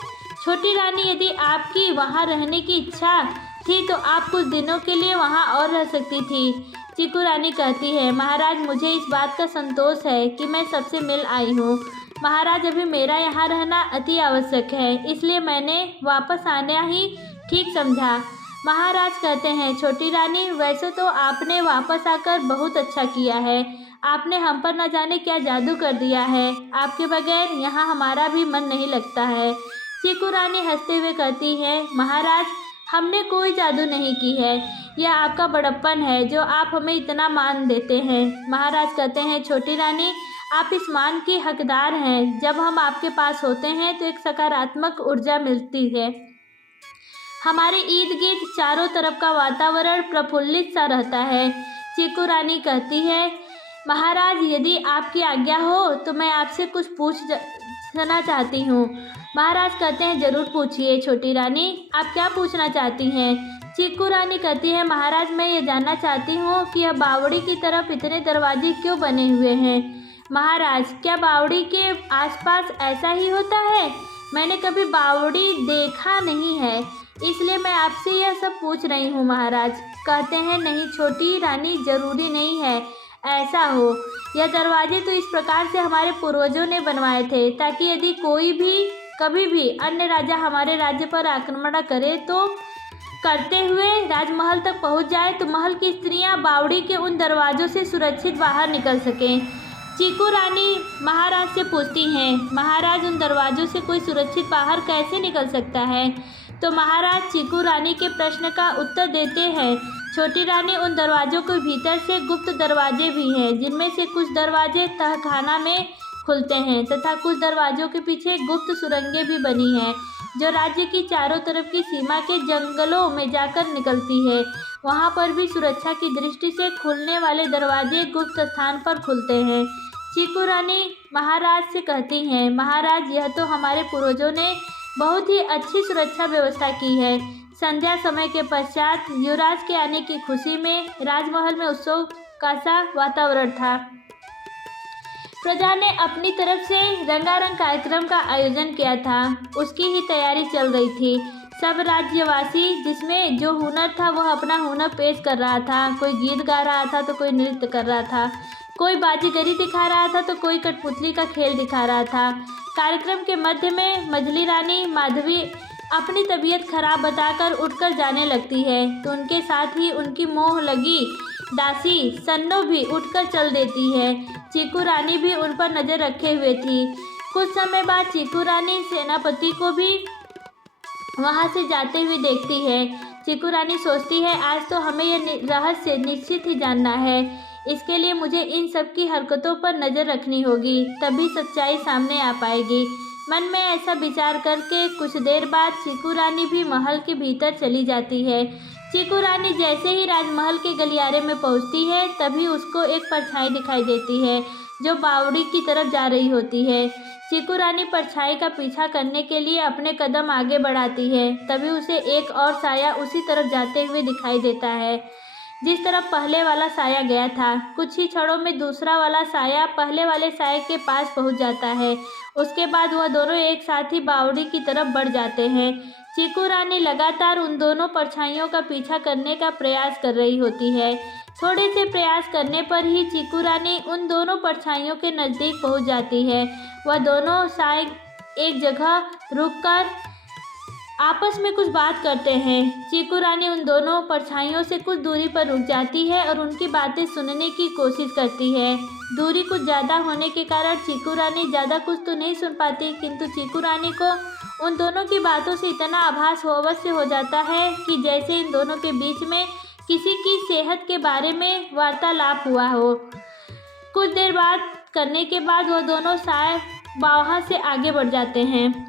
छोटी रानी, यदि आपकी वहाँ रहने की इच्छा थी तो आप कुछ दिनों के लिए वहाँ और रह सकती थी। चीकू रानी कहती है, महाराज मुझे इस बात का संतोष है कि मैं सबसे मिल आई हूँ। महाराज अभी मेरा यहाँ रहना अति आवश्यक है, इसलिए मैंने वापस आना ही ठीक समझा। महाराज कहते हैं, छोटी रानी, वैसे तो आपने वापस आकर बहुत अच्छा किया है। आपने हम पर न जाने क्या जादू कर दिया है। आपके बगैर यहाँ हमारा भी मन नहीं लगता है। चीकू रानी हंसते हुए कहती है, महाराज हमने कोई जादू नहीं की है, यह आपका बड़प्पन है जो आप हमें इतना मान देते हैं। महाराज कहते हैं, छोटी रानी, आप इस मान की हकदार हैं। जब हम आपके पास होते हैं तो एक सकारात्मक ऊर्जा मिलती है। हमारे इर्द गिर्द चारों तरफ का वातावरण प्रफुल्लित सा रहता है। चीकू रानी कहती है, महाराज यदि आपकी आज्ञा हो तो मैं आपसे कुछ पूछना चाहती हूँ। महाराज कहते हैं, जरूर पूछिए छोटी रानी, आप क्या पूछना चाहती हैं? चीकू रानी कहती है, महाराज मैं ये जानना चाहती हूँ कि यह बावड़ी की तरफ इतने दरवाजे क्यों बने हुए हैं? महाराज, क्या बावड़ी के आसपास ऐसा ही होता है? मैंने कभी बावड़ी देखा नहीं है, इसलिए मैं आपसे यह सब पूछ रही हूँ। महाराज कहते हैं, नहीं छोटी रानी, जरूरी नहीं है ऐसा हो। यह दरवाजे तो इस प्रकार से हमारे पूर्वजों ने बनवाए थे ताकि यदि कोई भी कभी भी अन्य राजा हमारे राज्य पर आक्रमण करे तो करते हुए राजमहल तक पहुँच जाए तो महल की स्त्रियाँ बावड़ी के उन दरवाज़ों से सुरक्षित बाहर निकल सकें। चीकू रानी महाराज से पूछती हैं, महाराज उन दरवाज़ों से कोई सुरक्षित बाहर कैसे निकल सकता है? तो महाराज चीकू रानी के प्रश्न का उत्तर देते हैं, छोटी रानी, उन दरवाज़ों के भीतर से गुप्त दरवाजे भी हैं, जिनमें से कुछ दरवाजे तहखाना में खुलते हैं तथा कुछ दरवाज़ों के पीछे गुप्त सुरंगें भी बनी हैं जो राज्य की चारों तरफ की सीमा के जंगलों में जाकर निकलती है। वहाँ पर भी सुरक्षा की दृष्टि से खुलने वाले दरवाजे गुप्त स्थान पर खुलते हैं। चीकू रानी महाराज से कहती हैं, महाराज यह तो हमारे पूर्वजों ने बहुत ही अच्छी सुरक्षा व्यवस्था की है। संध्या समय के पश्चात युवराज के आने की खुशी में राजमहल में उत्सव का सा वातावरण था। प्रजा ने अपनी तरफ से रंगारंग कार्यक्रम का आयोजन किया था, उसकी ही तैयारी चल रही थी। सब राज्यवासी जिसमें जो हुनर था वह अपना हुनर पेश कर रहा था। कोई गीत गा रहा था तो कोई नृत्य कर रहा था, कोई बाजीगरी दिखा रहा था तो कोई कठपुतली का खेल दिखा रहा था। कार्यक्रम के मध्य में मझली रानी माधवी अपनी तबीयत खराब बताकर उठकर जाने लगती है तो उनके साथ ही उनकी मोह लगी दासी सन्नो भी उठकर चल देती है। चीकू रानी भी उन पर नज़र रखे हुए थी। कुछ समय बाद चीकू रानी सेनापति को भी वहां से जाते हुए देखती है। चीकू रानी सोचती है, आज तो हमें यह रहस्य निश्चित ही जानना है। इसके लिए मुझे इन सब की हरकतों पर नज़र रखनी होगी, तभी सच्चाई सामने आ पाएगी। मन में ऐसा विचार करके कुछ देर बाद चीकू रानी भी महल के भीतर चली जाती है। चीकू रानी जैसे ही राजमहल के गलियारे में पहुंचती है तभी उसको एक परछाई दिखाई देती है जो बावड़ी की तरफ जा रही होती है। चीकू रानी परछाई का पीछा करने के लिए अपने कदम आगे बढ़ाती है, तभी उसे एक और साया उसी तरफ जाते हुए दिखाई देता है जिस तरफ पहले वाला साया गया था। कुछ ही क्षणों में दूसरा वाला साया पहले वाले साये के पास पहुंच जाता है। उसके बाद वह दोनों एक साथ ही बावड़ी की तरफ बढ़ जाते हैं। चीकू रानी लगातार उन दोनों परछाइयों का पीछा करने का प्रयास कर रही होती है। थोड़े से प्रयास करने पर ही चीकू रानी उन दोनों परछाइयों के नज़दीक पहुंच जाती है। वह दोनों शायद एक जगह रुककर आपस में कुछ बात करते हैं। चीकू रानी उन दोनों परछाइयों से कुछ दूरी पर रुक जाती है और उनकी बातें सुनने की कोशिश करती है। दूरी कुछ ज़्यादा होने के कारण चीकू रानी ज़्यादा कुछ तो नहीं सुन पाती, किंतु चीकू रानी को उन दोनों की बातों से इतना आभास अवश्य हो जाता है कि जैसे इन दोनों के बीच में किसी की सेहत के बारे में वार्तालाप हुआ हो। कुछ देर बात करने के बाद वह दोनों शायद वहाँ से आगे बढ़ जाते हैं।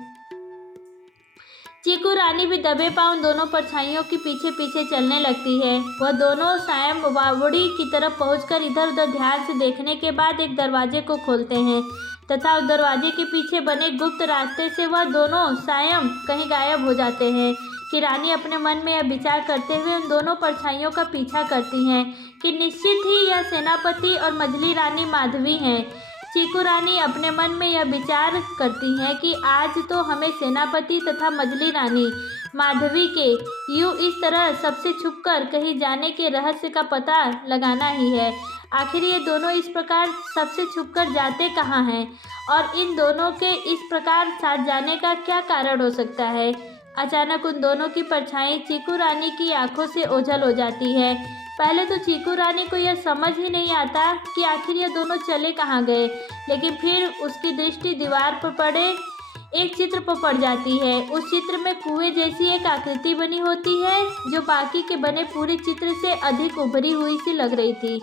चीकू रानी भी दबे पांव उन दोनों परछाइयों के पीछे पीछे चलने लगती है। वह दोनों सायम बावड़ी की तरफ पहुंचकर इधर उधर ध्यान से देखने के बाद एक दरवाजे को खोलते हैं तथा उस दरवाजे के पीछे बने गुप्त रास्ते से वह दोनों सायम कहीं गायब हो जाते हैं कि रानी अपने मन में यह विचार करते हुए उन दोनों परछाइयों का पीछा करती हैं कि निश्चित ही यह सेनापति और मझली रानी माधवी हैं। चीकू रानी अपने मन में यह विचार करती हैं कि आज तो हमें सेनापति तथा मझली रानी माधवी के यूँ इस तरह सबसे छुपकर कहीं जाने के रहस्य का पता लगाना ही है। आखिर ये दोनों इस प्रकार सबसे छुपकर जाते कहाँ हैं और इन दोनों के इस प्रकार साथ जाने का क्या कारण हो सकता है। अचानक उन दोनों की परछाई चीकू रानी की आंखों से ओझल हो जाती है। पहले तो चीकू रानी को यह समझ ही नहीं आता कि आखिर ये दोनों चले कहाँ गए, लेकिन फिर उसकी दृष्टि दीवार पर पड़े एक चित्र पर पड़ जाती है। उस चित्र में कुएं जैसी एक आकृति बनी होती है जो बाकी के बने पूरे चित्र से अधिक उभरी हुई सी लग रही थी।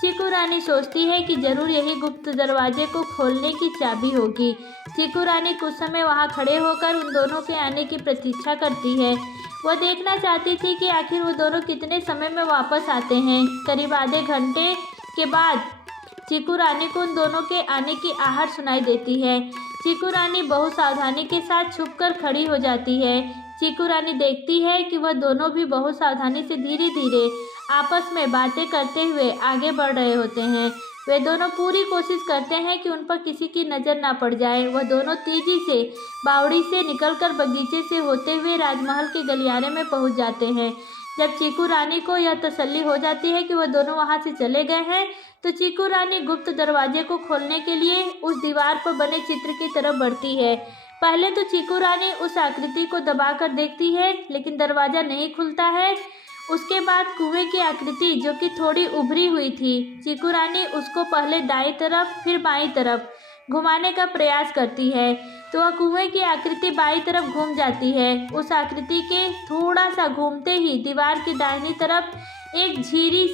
चीकू रानी सोचती है कि जरूर यही गुप्त दरवाजे को खोलने की चाबी होगी। चीकू रानी कुछ समय वहां खड़े होकर उन दोनों के आने की प्रतीक्षा करती है। वह देखना चाहती थी कि आखिर वो दोनों कितने समय में वापस आते हैं। करीब आधे घंटे के बाद चीकू रानी को उन दोनों के आने की आहट सुनाई देती है। चीकू रानी बहुत सावधानी के साथ छुपकर खड़ी हो जाती है। चीकू रानी देखती है कि वह दोनों भी बहुत सावधानी से धीरे धीरे आपस में बातें करते हुए आगे बढ़ रहे होते हैं। वे दोनों पूरी कोशिश करते हैं कि उन पर किसी की नज़र ना पड़ जाए। वह दोनों तेजी से बावड़ी से निकलकर बगीचे से होते हुए राजमहल के गलियारे में पहुंच जाते हैं। जब चीकू रानी को यह तसल्ली हो जाती है कि वह दोनों वहां से चले गए हैं, तो चीकू रानी गुप्त दरवाजे को खोलने के लिए उस दीवार पर बने चित्र की तरफ बढ़ती है। पहले तो चीकू रानी उस आकृति को दबाकर देखती है, लेकिन दरवाज़ा नहीं खुलता है। उसके बाद कुएं की आकृति जो कि थोड़ी उभरी हुई थी, चीकू रानी उसको पहले दाईं तरफ फिर बाईं तरफ घुमाने का प्रयास करती है तो वह कुएं की आकृति बाईं तरफ घूम जाती है। उस आकृति के थोड़ा सा घूमते ही दीवार की दाहिनी तरफ एक सीढ़ी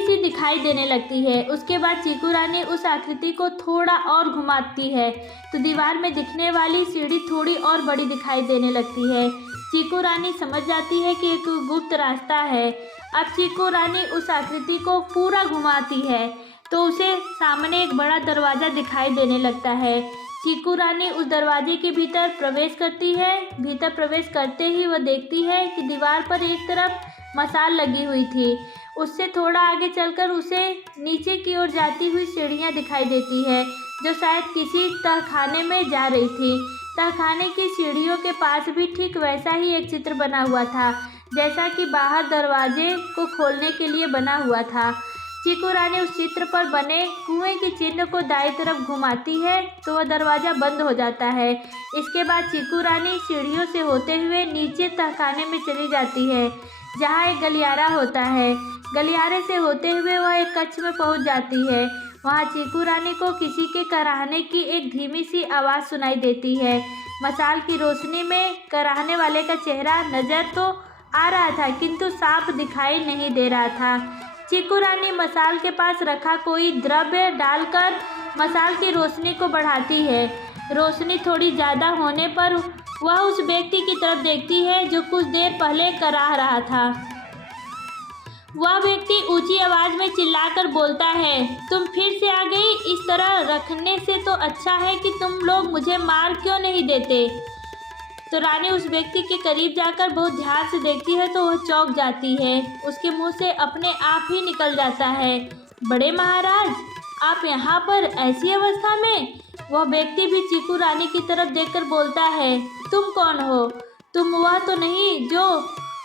सी दिखाई देने लगती है। उसके बाद चीकू रानी उस आकृति को थोड़ा और घुमाती है तो दीवार में दिखने वाली सीढ़ी थोड़ी और बड़ी दिखाई देने लगती है। चीकू रानी समझ जाती है कि एक गुप्त रास्ता है। अब चीकू रानी उस आकृति को पूरा घुमाती है तो उसे सामने एक बड़ा दरवाज़ा दिखाई देने लगता है। चीकू रानी उस दरवाजे के भीतर प्रवेश करती है। भीतर प्रवेश करते ही वह देखती है कि दीवार पर एक तरफ मसाल लगी हुई थी। उससे थोड़ा आगे चलकर उसे नीचे की ओर जाती हुई सीढ़ियाँ दिखाई देती है जो शायद किसी तहखाने में जा रही थी। तहखाने की सीढ़ियों के पास भी ठीक वैसा ही एक चित्र बना हुआ था जैसा कि बाहर दरवाजे को खोलने के लिए बना हुआ था। चीकू रानी उस चित्र पर बने कुएं के चिन्ह को दाईं तरफ घुमाती है तो वह दरवाज़ा बंद हो जाता है। इसके बाद चीकू रानी सीढ़ियों से होते हुए नीचे तहखाने में चली जाती है जहाँ एक गलियारा होता है। गलियारे से होते हुए वह एक कक्ष में पहुँच जाती है। वहाँ चीकू रानी को किसी के कराहने की एक धीमी सी आवाज़ सुनाई देती है। मसाल की रोशनी में कराहने वाले का चेहरा नज़र तो आ रहा था किंतु साफ दिखाई नहीं दे रहा था। चीकू रानी मसाल के पास रखा कोई द्रव्य डालकर मसाल की रोशनी को बढ़ाती है। रोशनी थोड़ी ज़्यादा होने पर वह उस व्यक्ति की तरफ देखती है जो कुछ देर पहले कराह रहा था। वह व्यक्ति ऊंची आवाज़ में चिल्लाकर बोलता है, तुम फिर से आ गई। इस तरह रखने से तो अच्छा है कि तुम लोग मुझे मार क्यों नहीं देते। तो रानी उस व्यक्ति के करीब जाकर बहुत ध्यान से देखती है तो वह चौंक जाती है। उसके मुंह से अपने आप ही निकल जाता है, बड़े महाराज आप यहाँ पर ऐसी अवस्था में। वह व्यक्ति भी चीकू रानी की तरफ देखकर बोलता है, तुम कौन हो? तुम वह तो नहीं जो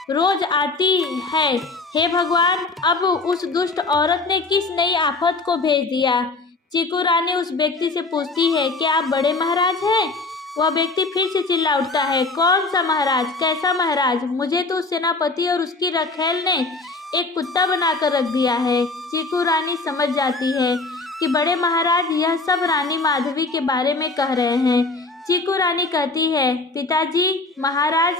रोज आती है। हे भगवान, अब उस दुष्ट औरत ने किस नई आफत को भेज दिया? चीकू रानी उस व्यक्ति से पूछती है, क्या आप बड़े महाराज हैं? वह व्यक्ति फिर से चिल्ला उठता है, कौन सा महाराज? कैसा महाराज? मुझे तो उस सेनापति और उसकी रखैल ने एक कुत्ता बनाकर रख दिया है। चीकू रानी समझ जाती है कि बड़े महाराज यह सब रानी माधवी के बारे में कह रहे हैं। चीकू रानी कहती है, पिताजी, महाराज,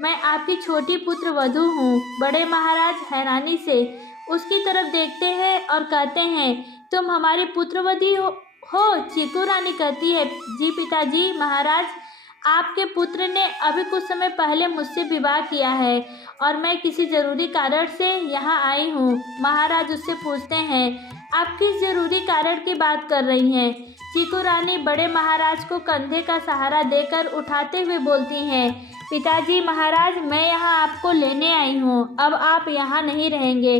मैं आपकी छोटी पुत्र वधू हूँ। बड़े महाराज हैरानी से उसकी तरफ देखते हैं और कहते हैं, तुम हमारी पुत्रवधी हो? चीकू रानी कहती है, जी पिताजी, महाराज, आपके पुत्र ने अभी कुछ समय पहले मुझसे विवाह किया है और मैं किसी जरूरी कारण से यहाँ आई हूँ। महाराज उससे पूछते हैं, आप किस जरूरी कारण की बात कर रही हैं? चीकू रानी बड़े महाराज को कंधे का सहारा देकर उठाते हुए बोलती हैं, पिताजी, महाराज, मैं यहाँ आपको लेने आई हूँ। अब आप यहाँ नहीं रहेंगे,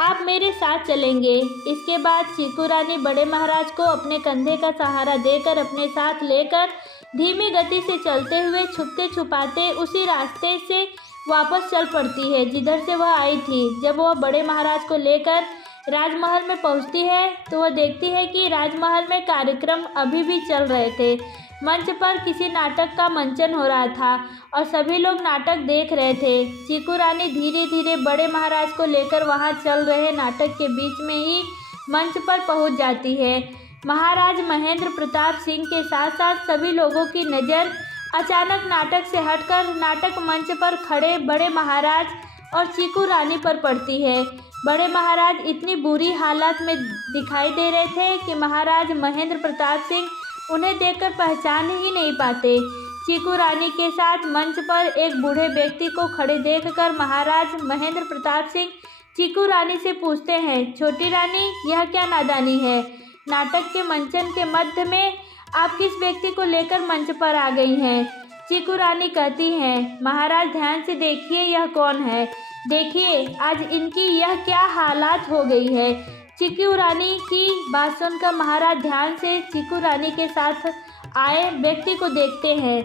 आप मेरे साथ चलेंगे। इसके बाद चीकू रानी बड़े महाराज को अपने कंधे का सहारा देकर अपने साथ लेकर धीमी गति से चलते हुए छुपते छुपाते उसी रास्ते से वापस चल पड़ती है जिधर से वह आई थी। जब वह बड़े महाराज को लेकर राजमहल में पहुंचती है तो वह देखती है कि राजमहल में कार्यक्रम अभी भी चल रहे थे। मंच पर किसी नाटक का मंचन हो रहा था और सभी लोग नाटक देख रहे थे। चीकू रानी धीरे धीरे बड़े महाराज को लेकर वहां चल रहे नाटक के बीच में ही मंच पर पहुंच जाती है। महाराज महेंद्र प्रताप सिंह के साथ साथ सभी लोगों की नज़र अचानक नाटक से हटकर नाटक मंच पर खड़े बड़े महाराज और चीकू रानी पर पड़ती है। बड़े महाराज इतनी बुरी हालत में दिखाई दे रहे थे कि महाराज महेंद्र प्रताप सिंह उन्हें देखकर पहचान ही नहीं पाते। चीकू रानी के साथ मंच पर एक बूढ़े व्यक्ति को खड़े देखकर महाराज महेंद्र प्रताप सिंह चीकू रानी से पूछते हैं, छोटी रानी, यह क्या नादानी है? नाटक के मंचन के मध्य में आप किस व्यक्ति को लेकर मंच पर आ गई हैं? चीकू रानी कहती हैं, महाराज, ध्यान से देखिए, यह कौन है? देखिए आज इनकी यह क्या हालात हो गई है। चीकू रानी की बात सुनकर महाराज ध्यान से चीकू रानी के साथ आए व्यक्ति को देखते हैं।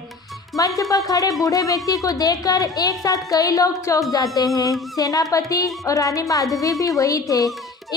मंच पर खड़े बूढ़े व्यक्ति को देखकर एक साथ कई लोग चौंक जाते हैं। सेनापति और रानी माधवी भी वही थे।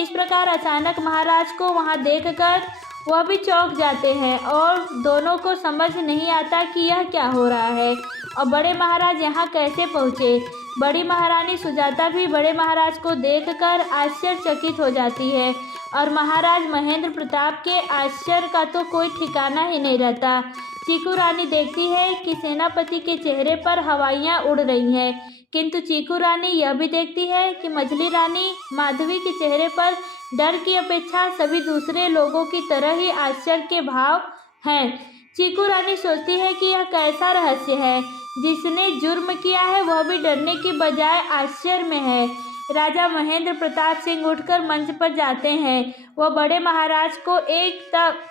इस प्रकार अचानक महाराज को वहां देखकर वह भी चौंक जाते हैं और दोनों को समझ नहीं आता कि यह क्या हो रहा है और बड़े महाराज यहाँ कैसे पहुँचे। बड़ी महारानी सुजाता भी बड़े महाराज को देखकर आश्चर्यचकित हो जाती है और महाराज महेंद्र प्रताप के आश्चर्य का तो कोई ठिकाना ही नहीं रहता। चीकू रानी देखती है कि सेनापति के चेहरे पर हवाइयाँ उड़ रही हैं, किंतु चीकू रानी यह भी देखती है कि मझली रानी माधवी के चेहरे पर डर की अपेक्षा सभी दूसरे लोगों की तरह ही आश्चर्य के भाव हैं। चीकू रानी सोचती है कि यह कैसा रहस्य है, जिसने जुर्म किया है वह भी डरने की बजाय आश्चर्य में है। राजा महेंद्र प्रताप सिंह उठकर मंच पर जाते हैं। वह बड़े महाराज को एक टक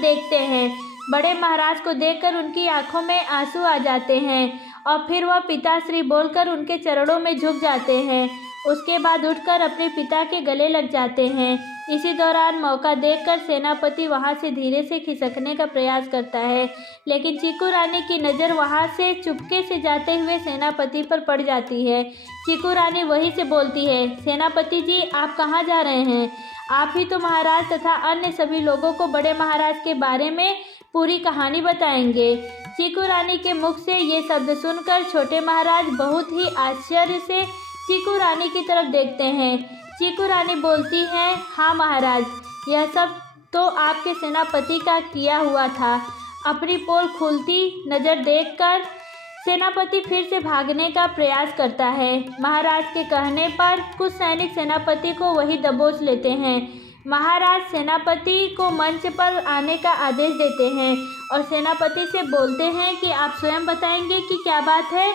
देखते हैं। बड़े महाराज को देखकर उनकी आंखों में आंसू आ जाते हैं और फिर वह पिताश्री बोलकर उनके चरणों में झुक जाते हैं। उसके बाद उठकर अपने पिता के गले लग जाते हैं। इसी दौरान मौका देखकर सेनापति वहां से धीरे से खिसकने का प्रयास करता है, लेकिन चीकू रानी की नज़र वहां से चुपके से जाते हुए सेनापति पर पड़ जाती है। चीकू रानी वहीं से बोलती है, सेनापति जी, आप कहाँ जा रहे हैं? आप ही तो महाराज तथा अन्य सभी लोगों को बड़े महाराज के बारे में पूरी कहानी बताएंगे। चीकू रानी के मुख से ये शब्द सुनकर छोटे महाराज बहुत ही आश्चर्य से चीकू रानी की तरफ देखते हैं। चीकू रानी बोलती हैं, हाँ महाराज, यह सब तो आपके सेनापति का किया हुआ था। अपनी पोल खुलती नज़र देखकर सेनापति फिर से भागने का प्रयास करता है। महाराज के कहने पर कुछ सैनिक सेनापति को वही दबोच लेते हैं। महाराज सेनापति को मंच पर आने का आदेश देते हैं और सेनापति से बोलते हैं कि आप स्वयं बताएंगे कि क्या बात है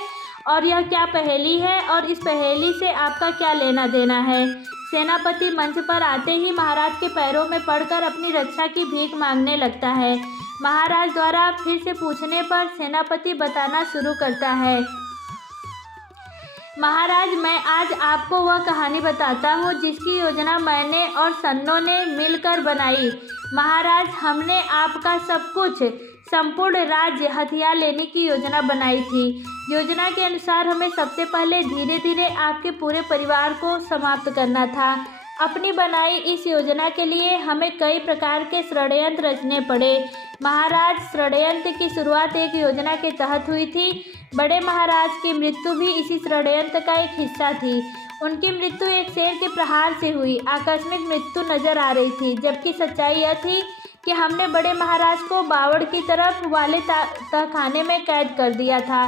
और यह क्या पहेली है और इस पहेली से आपका क्या लेना देना है। सेनापति मंच पर आते ही महाराज के पैरों में पड़कर अपनी रक्षा की भीख मांगने लगता है। महाराज द्वारा फिर से पूछने पर सेनापति बताना शुरू करता है, महाराज, मैं आज आपको वह कहानी बताता हूँ जिसकी योजना मैंने और सन्नों ने मिलकर बनाई। महाराज, हमने आपका सब कुछ संपूर्ण राज्य हथियार लेने की योजना बनाई थी। योजना के अनुसार हमें सबसे पहले धीरे धीरे आपके पूरे परिवार को समाप्त करना था। अपनी बनाई इस योजना के लिए हमें कई प्रकार के षड्यंत्र रचने पड़े। महाराज, षड्यंत्र की शुरुआत एक योजना के तहत हुई थी। बड़े महाराज की मृत्यु भी इसी षड्यंत्र का एक हिस्सा थी। उनकी मृत्यु एक शेर के प्रहार से हुई आकस्मिक मृत्यु नजर आ रही थी, जबकि सच्चाई यह थी कि हमने बड़े महाराज को बावड़ की तरफ वाले तहखाने में कैद कर दिया था।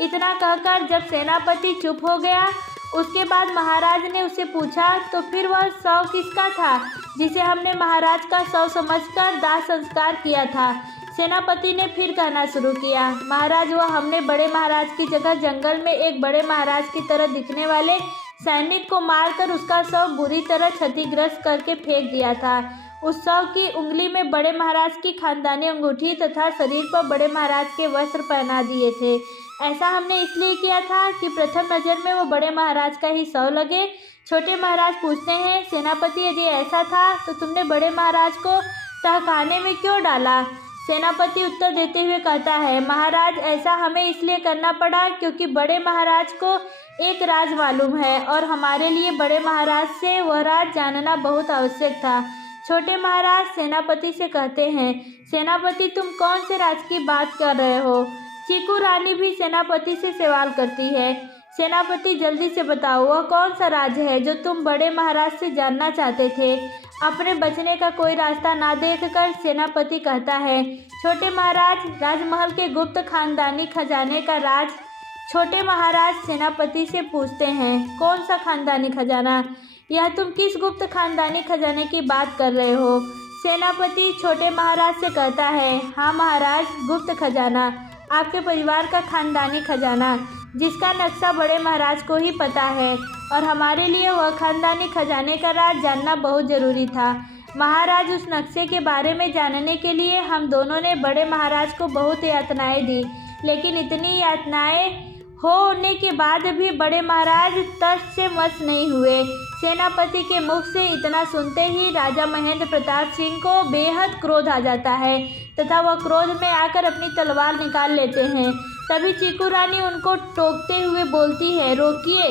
इतना कहकर जब सेनापति चुप हो गया, उसके बाद महाराज ने उससे पूछा, तो फिर वह शव किसका था जिसे हमने महाराज का शव समझकर दाह संस्कार किया था? सेनापति ने फिर कहना शुरू किया, महाराज, वह हमने बड़े महाराज की जगह जंगल में एक बड़े महाराज की तरह दिखने वाले सैनिक को मारकर उसका शव बुरी तरह क्षतिग्रस्त करके फेंक दिया था। उस शव की उंगली में बड़े महाराज की खानदानी अंगूठी तथा शरीर पर बड़े महाराज के वस्त्र पहना दिए थे। ऐसा हमने इसलिए किया था कि प्रथम नज़र में वो बड़े महाराज का ही शव लगे। छोटे महाराज पूछते हैं, सेनापति, यदि ऐसा था तो तुमने बड़े महाराज को तहखाने में क्यों डाला? सेनापति उत्तर देते हुए कहता है, महाराज, ऐसा हमें इसलिए करना पड़ा क्योंकि बड़े महाराज को एक राज मालूम है और हमारे लिए बड़े महाराज से वह राज जानना बहुत आवश्यक था। छोटे महाराज सेनापति से कहते हैं, सेनापति, तुम कौन से राज की बात कर रहे हो? चीकू रानी भी सेनापति से सवाल करती है। सेनापति, जल्दी से बताओ, वह कौन सा राज है जो तुम बड़े महाराज से जानना चाहते थे? अपने बचने का कोई रास्ता ना देखकर सेनापति कहता है, छोटे महाराज, राजमहल के गुप्त खानदानी खजाने का राज। छोटे महाराज सेनापति से पूछते हैं, कौन सा खानदानी खजाना? यह तुम किस गुप्त खानदानी खजाने की बात कर रहे हो? सेनापति छोटे महाराज से कहता है, हाँ महाराज, गुप्त खजाना, आपके परिवार का खानदानी खजाना, जिसका नक्शा बड़े महाराज को ही पता है और हमारे लिए वह खानदानी खजाने का राज जानना बहुत ज़रूरी था। महाराज, उस नक्शे के बारे में जानने के लिए हम दोनों ने बड़े महाराज को बहुत यातनाएं दी, लेकिन इतनी यातनाएं होने के बाद भी बड़े महाराज तर्स से मस नहीं हुए। सेनापति के मुख से इतना सुनते ही राजा महेंद्र प्रताप सिंह को बेहद क्रोध आ जाता है तथा वह क्रोध में आकर अपनी तलवार निकाल लेते हैं। तभी चीकू रानी उनको टोकते हुए बोलती है, रोकिए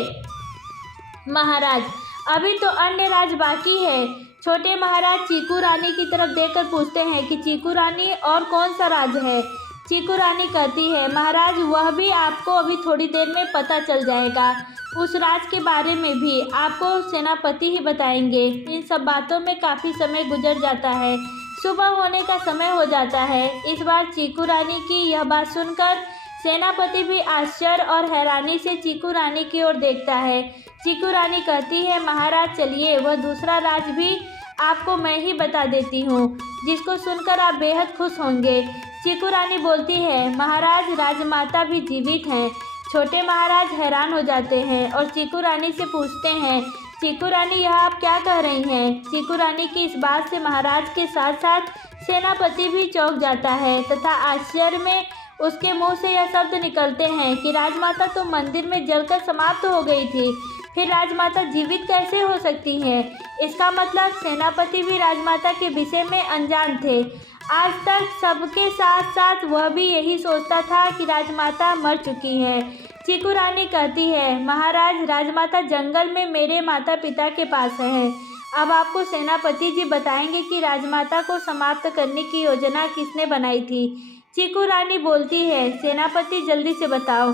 महाराज, अभी तो अन्य राज बाकी है। छोटे महाराज चीकू रानी की तरफ देखकर पूछते हैं कि चीकू रानी, और कौन सा राज है? चीकू रानी कहती है, महाराज, वह भी आपको अभी थोड़ी देर में पता चल जाएगा। उस राज के बारे में भी आपको सेनापति ही बताएंगे। इन सब बातों में काफ़ी समय गुजर जाता है। सुबह होने का समय हो जाता है। इस बार चीकू रानी की यह बात सुनकर सेनापति भी आश्चर्य और हैरानी से चीकू रानी की ओर देखता है। चीकू रानी कहती है, महाराज चलिए, वह दूसरा राज भी आपको मैं ही बता देती हूँ, जिसको सुनकर आप बेहद खुश होंगे। चीकू रानी बोलती है, महाराज, राजमाता भी जीवित हैं। छोटे महाराज हैरान हो जाते हैं और चीकू रानी से पूछते हैं, चीकू रानी, यह आप क्या कह रही हैं? चीकू रानी की इस बात से महाराज के साथ साथ सेनापति भी चौंक जाता है तथा आश्चर्य में उसके मुंह से यह शब्द निकलते हैं कि राजमाता तो मंदिर में जलकर समाप्त हो गई थी, फिर राजमाता जीवित कैसे हो सकती हैं? इसका मतलब सेनापति भी राजमाता के विषय में अनजान थे। आज तक सबके साथ साथ वह भी यही सोचता था कि राजमाता मर चुकी है। चीकू रानी कहती है, महाराज, राजमाता जंगल में मेरे माता पिता के पास है। अब आपको सेनापति जी बताएंगे कि राजमाता को समाप्त करने की योजना किसने बनाई थी। चीकू रानी बोलती है, सेनापति जल्दी से बताओ,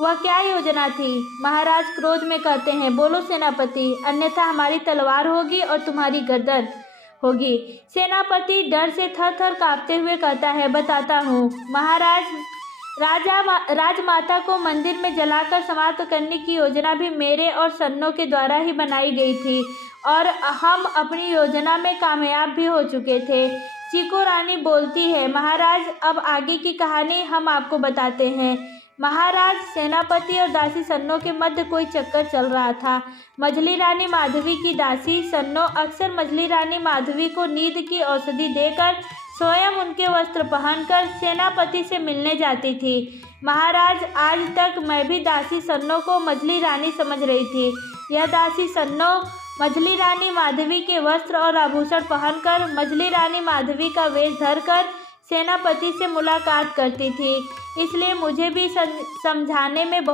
वह क्या योजना थी? महाराज क्रोध में कहते हैं, बोलो सेनापति, अन्यथा हमारी तलवार होगी और तुम्हारी गर्दन होगी। सेनापति डर से थर थर कांपते हुए कहता है, बताता हूँ महाराज, राजमाता को मंदिर में जलाकर समाप्त करने की योजना भी मेरे और सन्नों के द्वारा ही बनाई गई थी और हम अपनी योजना में कामयाब भी हो चुके थे। चीकू रानी बोलती है, महाराज, अब आगे की कहानी हम आपको बताते हैं। महाराज, सेनापति और दासी सन्नो के मध्य कोई चक्कर चल रहा था। मझली रानी माधवी की दासी सन्नो अक्सर मझली रानी माधवी को नींद की औषधि देकर स्वयं उनके वस्त्र पहनकर सेनापति से मिलने जाती थी। महाराज, आज तक मैं भी दासी सन्नो को मझली रानी समझ रही थी। यह दासी सन्नो मझली रानी माधवी के वस्त्र और आभूषण पहनकर मझली रानी माधवी का वेश धरकर सेनापति से मुलाकात करती थी, इसलिए मुझे भी समझने में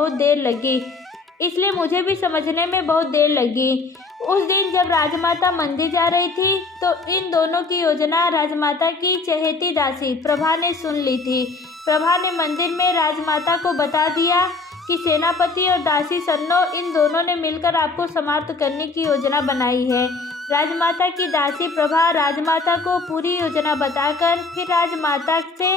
बहुत देर लगी। उस दिन जब राजमाता मंदिर जा रही थी तो इन दोनों की योजना राजमाता की चहेती दासी प्रभा ने सुन ली थी। प्रभा ने मंदिर में राजमाता को बता दिया कि सेनापति और दासी सन्नो इन दोनों ने मिलकर आपको समाप्त करने की योजना बनाई है। राजमाता की दासी प्रभा राजमाता को पूरी योजना बताकर फिर राजमाता से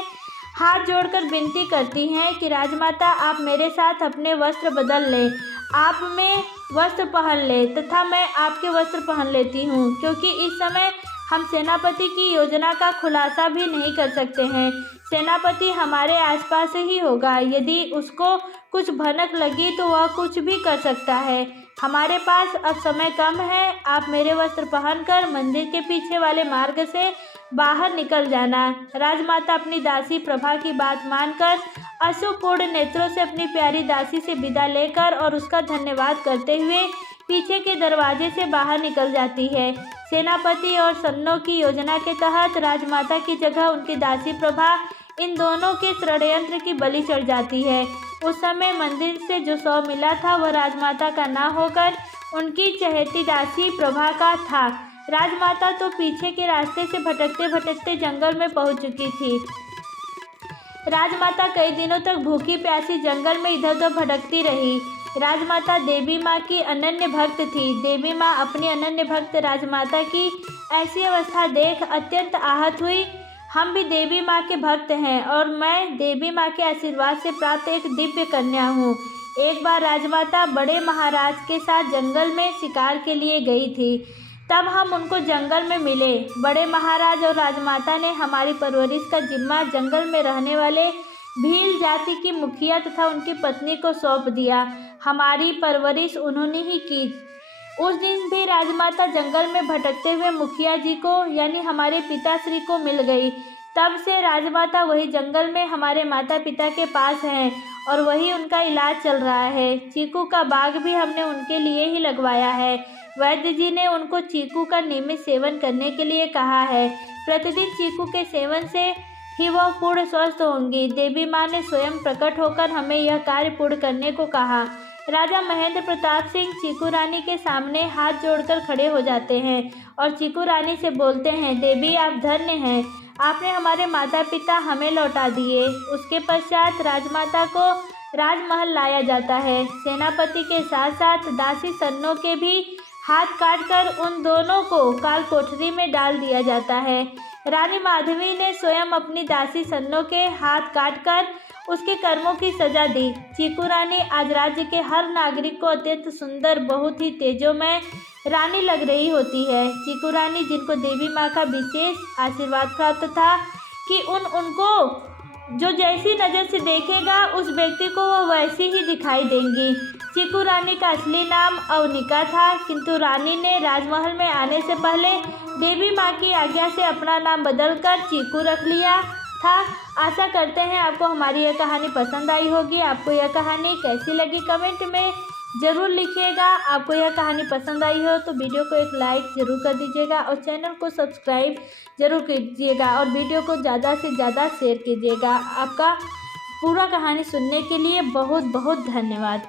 हाथ जोड़कर विनती करती हैं कि राजमाता आप मेरे साथ अपने वस्त्र बदल लें, आप में वस्त्र पहन ले तथा मैं आपके वस्त्र पहन लेती हूँ, क्योंकि इस समय हम सेनापति की योजना का खुलासा भी नहीं कर सकते हैं। सेनापति हमारे आसपास ही होगा, यदि उसको कुछ भनक लगी तो वह कुछ भी कर सकता है। हमारे पास अब समय कम है, आप मेरे वस्त्र पहनकर मंदिर के पीछे वाले मार्ग से बाहर निकल जाना। राजमाता अपनी दासी प्रभा की बात मानकर अश्रुपूर्ण नेत्रों से अपनी प्यारी दासी से विदा लेकर और उसका धन्यवाद करते हुए पीछे के दरवाजे से बाहर निकल जाती है। सेनापति और सन्नो की योजना के तहत राजमाता की जगह उनकी दासी प्रभा इन दोनों के षड्यंत्र की बलि चढ़ जाती है। उस समय मंदिर से जो शव मिला था वह राजमाता का न होकर उनकी चहेती दासी प्रभा का था। राजमाता तो पीछे के रास्ते से भटकते भटकते जंगल में पहुंच चुकी थी। राजमाता कई दिनों तक भूखी प्यासी जंगल में इधर उधर भटकती रही। राजमाता देवी माँ की अनन्य भक्त थी। देवी माँ अपनी अनन्य भक्त राजमाता की ऐसी अवस्था देख अत्यंत आहत हुई। हम भी देवी माँ के भक्त हैं और मैं देवी माँ के आशीर्वाद से प्राप्त एक दिव्य कन्या हूँ। एक बार राजमाता बड़े महाराज के साथ जंगल में शिकार के लिए गई थी, तब हम उनको जंगल में मिले। बड़े महाराज और राजमाता ने हमारी परवरिश का जिम्मा जंगल में रहने वाले भील जाति की मुखिया तथा उनकी पत्नी को सौंप दिया। हमारी परवरिश उन्होंने ही की। उस दिन भी राजमाता जंगल में भटकते हुए मुखिया जी को यानी हमारे पिताश्री को मिल गई। तब से राजमाता वही जंगल में हमारे माता पिता के पास हैं और वही उनका इलाज चल रहा है। चीकू का बाग भी हमने उनके लिए ही लगवाया है। वैद्य जी ने उनको चीकू का नियमित सेवन करने के लिए कहा है। प्रतिदिन चीकू के सेवन से ही वह पूर्ण स्वस्थ होंगी। देवी माँ ने स्वयं प्रकट होकर हमें यह कार्य पूर्ण करने को कहा। राजा महेंद्र प्रताप सिंह चीकू रानी के सामने हाथ जोड़कर खड़े हो जाते हैं और चीकू रानी से बोलते हैं, देवी आप धन्य हैं, आपने हमारे माता पिता हमें लौटा दिए। उसके पश्चात राजमाता को राजमहल लाया जाता है। सेनापति के साथ साथ दासी सन्नो के भी हाथ काटकर उन दोनों को काल कोठरी में डाल दिया जाता है। रानी माधवी ने स्वयं अपनी दासी सन्नो के हाथ काटकर उसके कर्मों की सजा दी। चीकू रानी आज राज्य के हर नागरिक को अत्यंत सुंदर, बहुत ही तेजोमय रानी लग रही होती है। चीकू रानी जिनको देवी माँ का विशेष आशीर्वाद प्राप्त था कि उनको जो जैसी नज़र से देखेगा उस व्यक्ति को वो वैसी ही दिखाई देंगी। चीकू रानी का असली नाम अवनिका था, किंतु रानी ने राजमहल में आने से पहले देवी माँ की आज्ञा से अपना नाम बदलकर चीकू रख लिया था। आशा करते हैं आपको हमारी यह कहानी पसंद आई होगी। आपको यह कहानी कैसी लगी कमेंट में ज़रूर लिखिएगा। आपको यह कहानी पसंद आई हो तो वीडियो को एक लाइक ज़रूर कर दीजिएगा और चैनल को सब्सक्राइब ज़रूर कीजिएगा और वीडियो को ज़्यादा से ज़्यादा शेयर कीजिएगा। आपका पूरा कहानी सुनने के लिए बहुत बहुत धन्यवाद।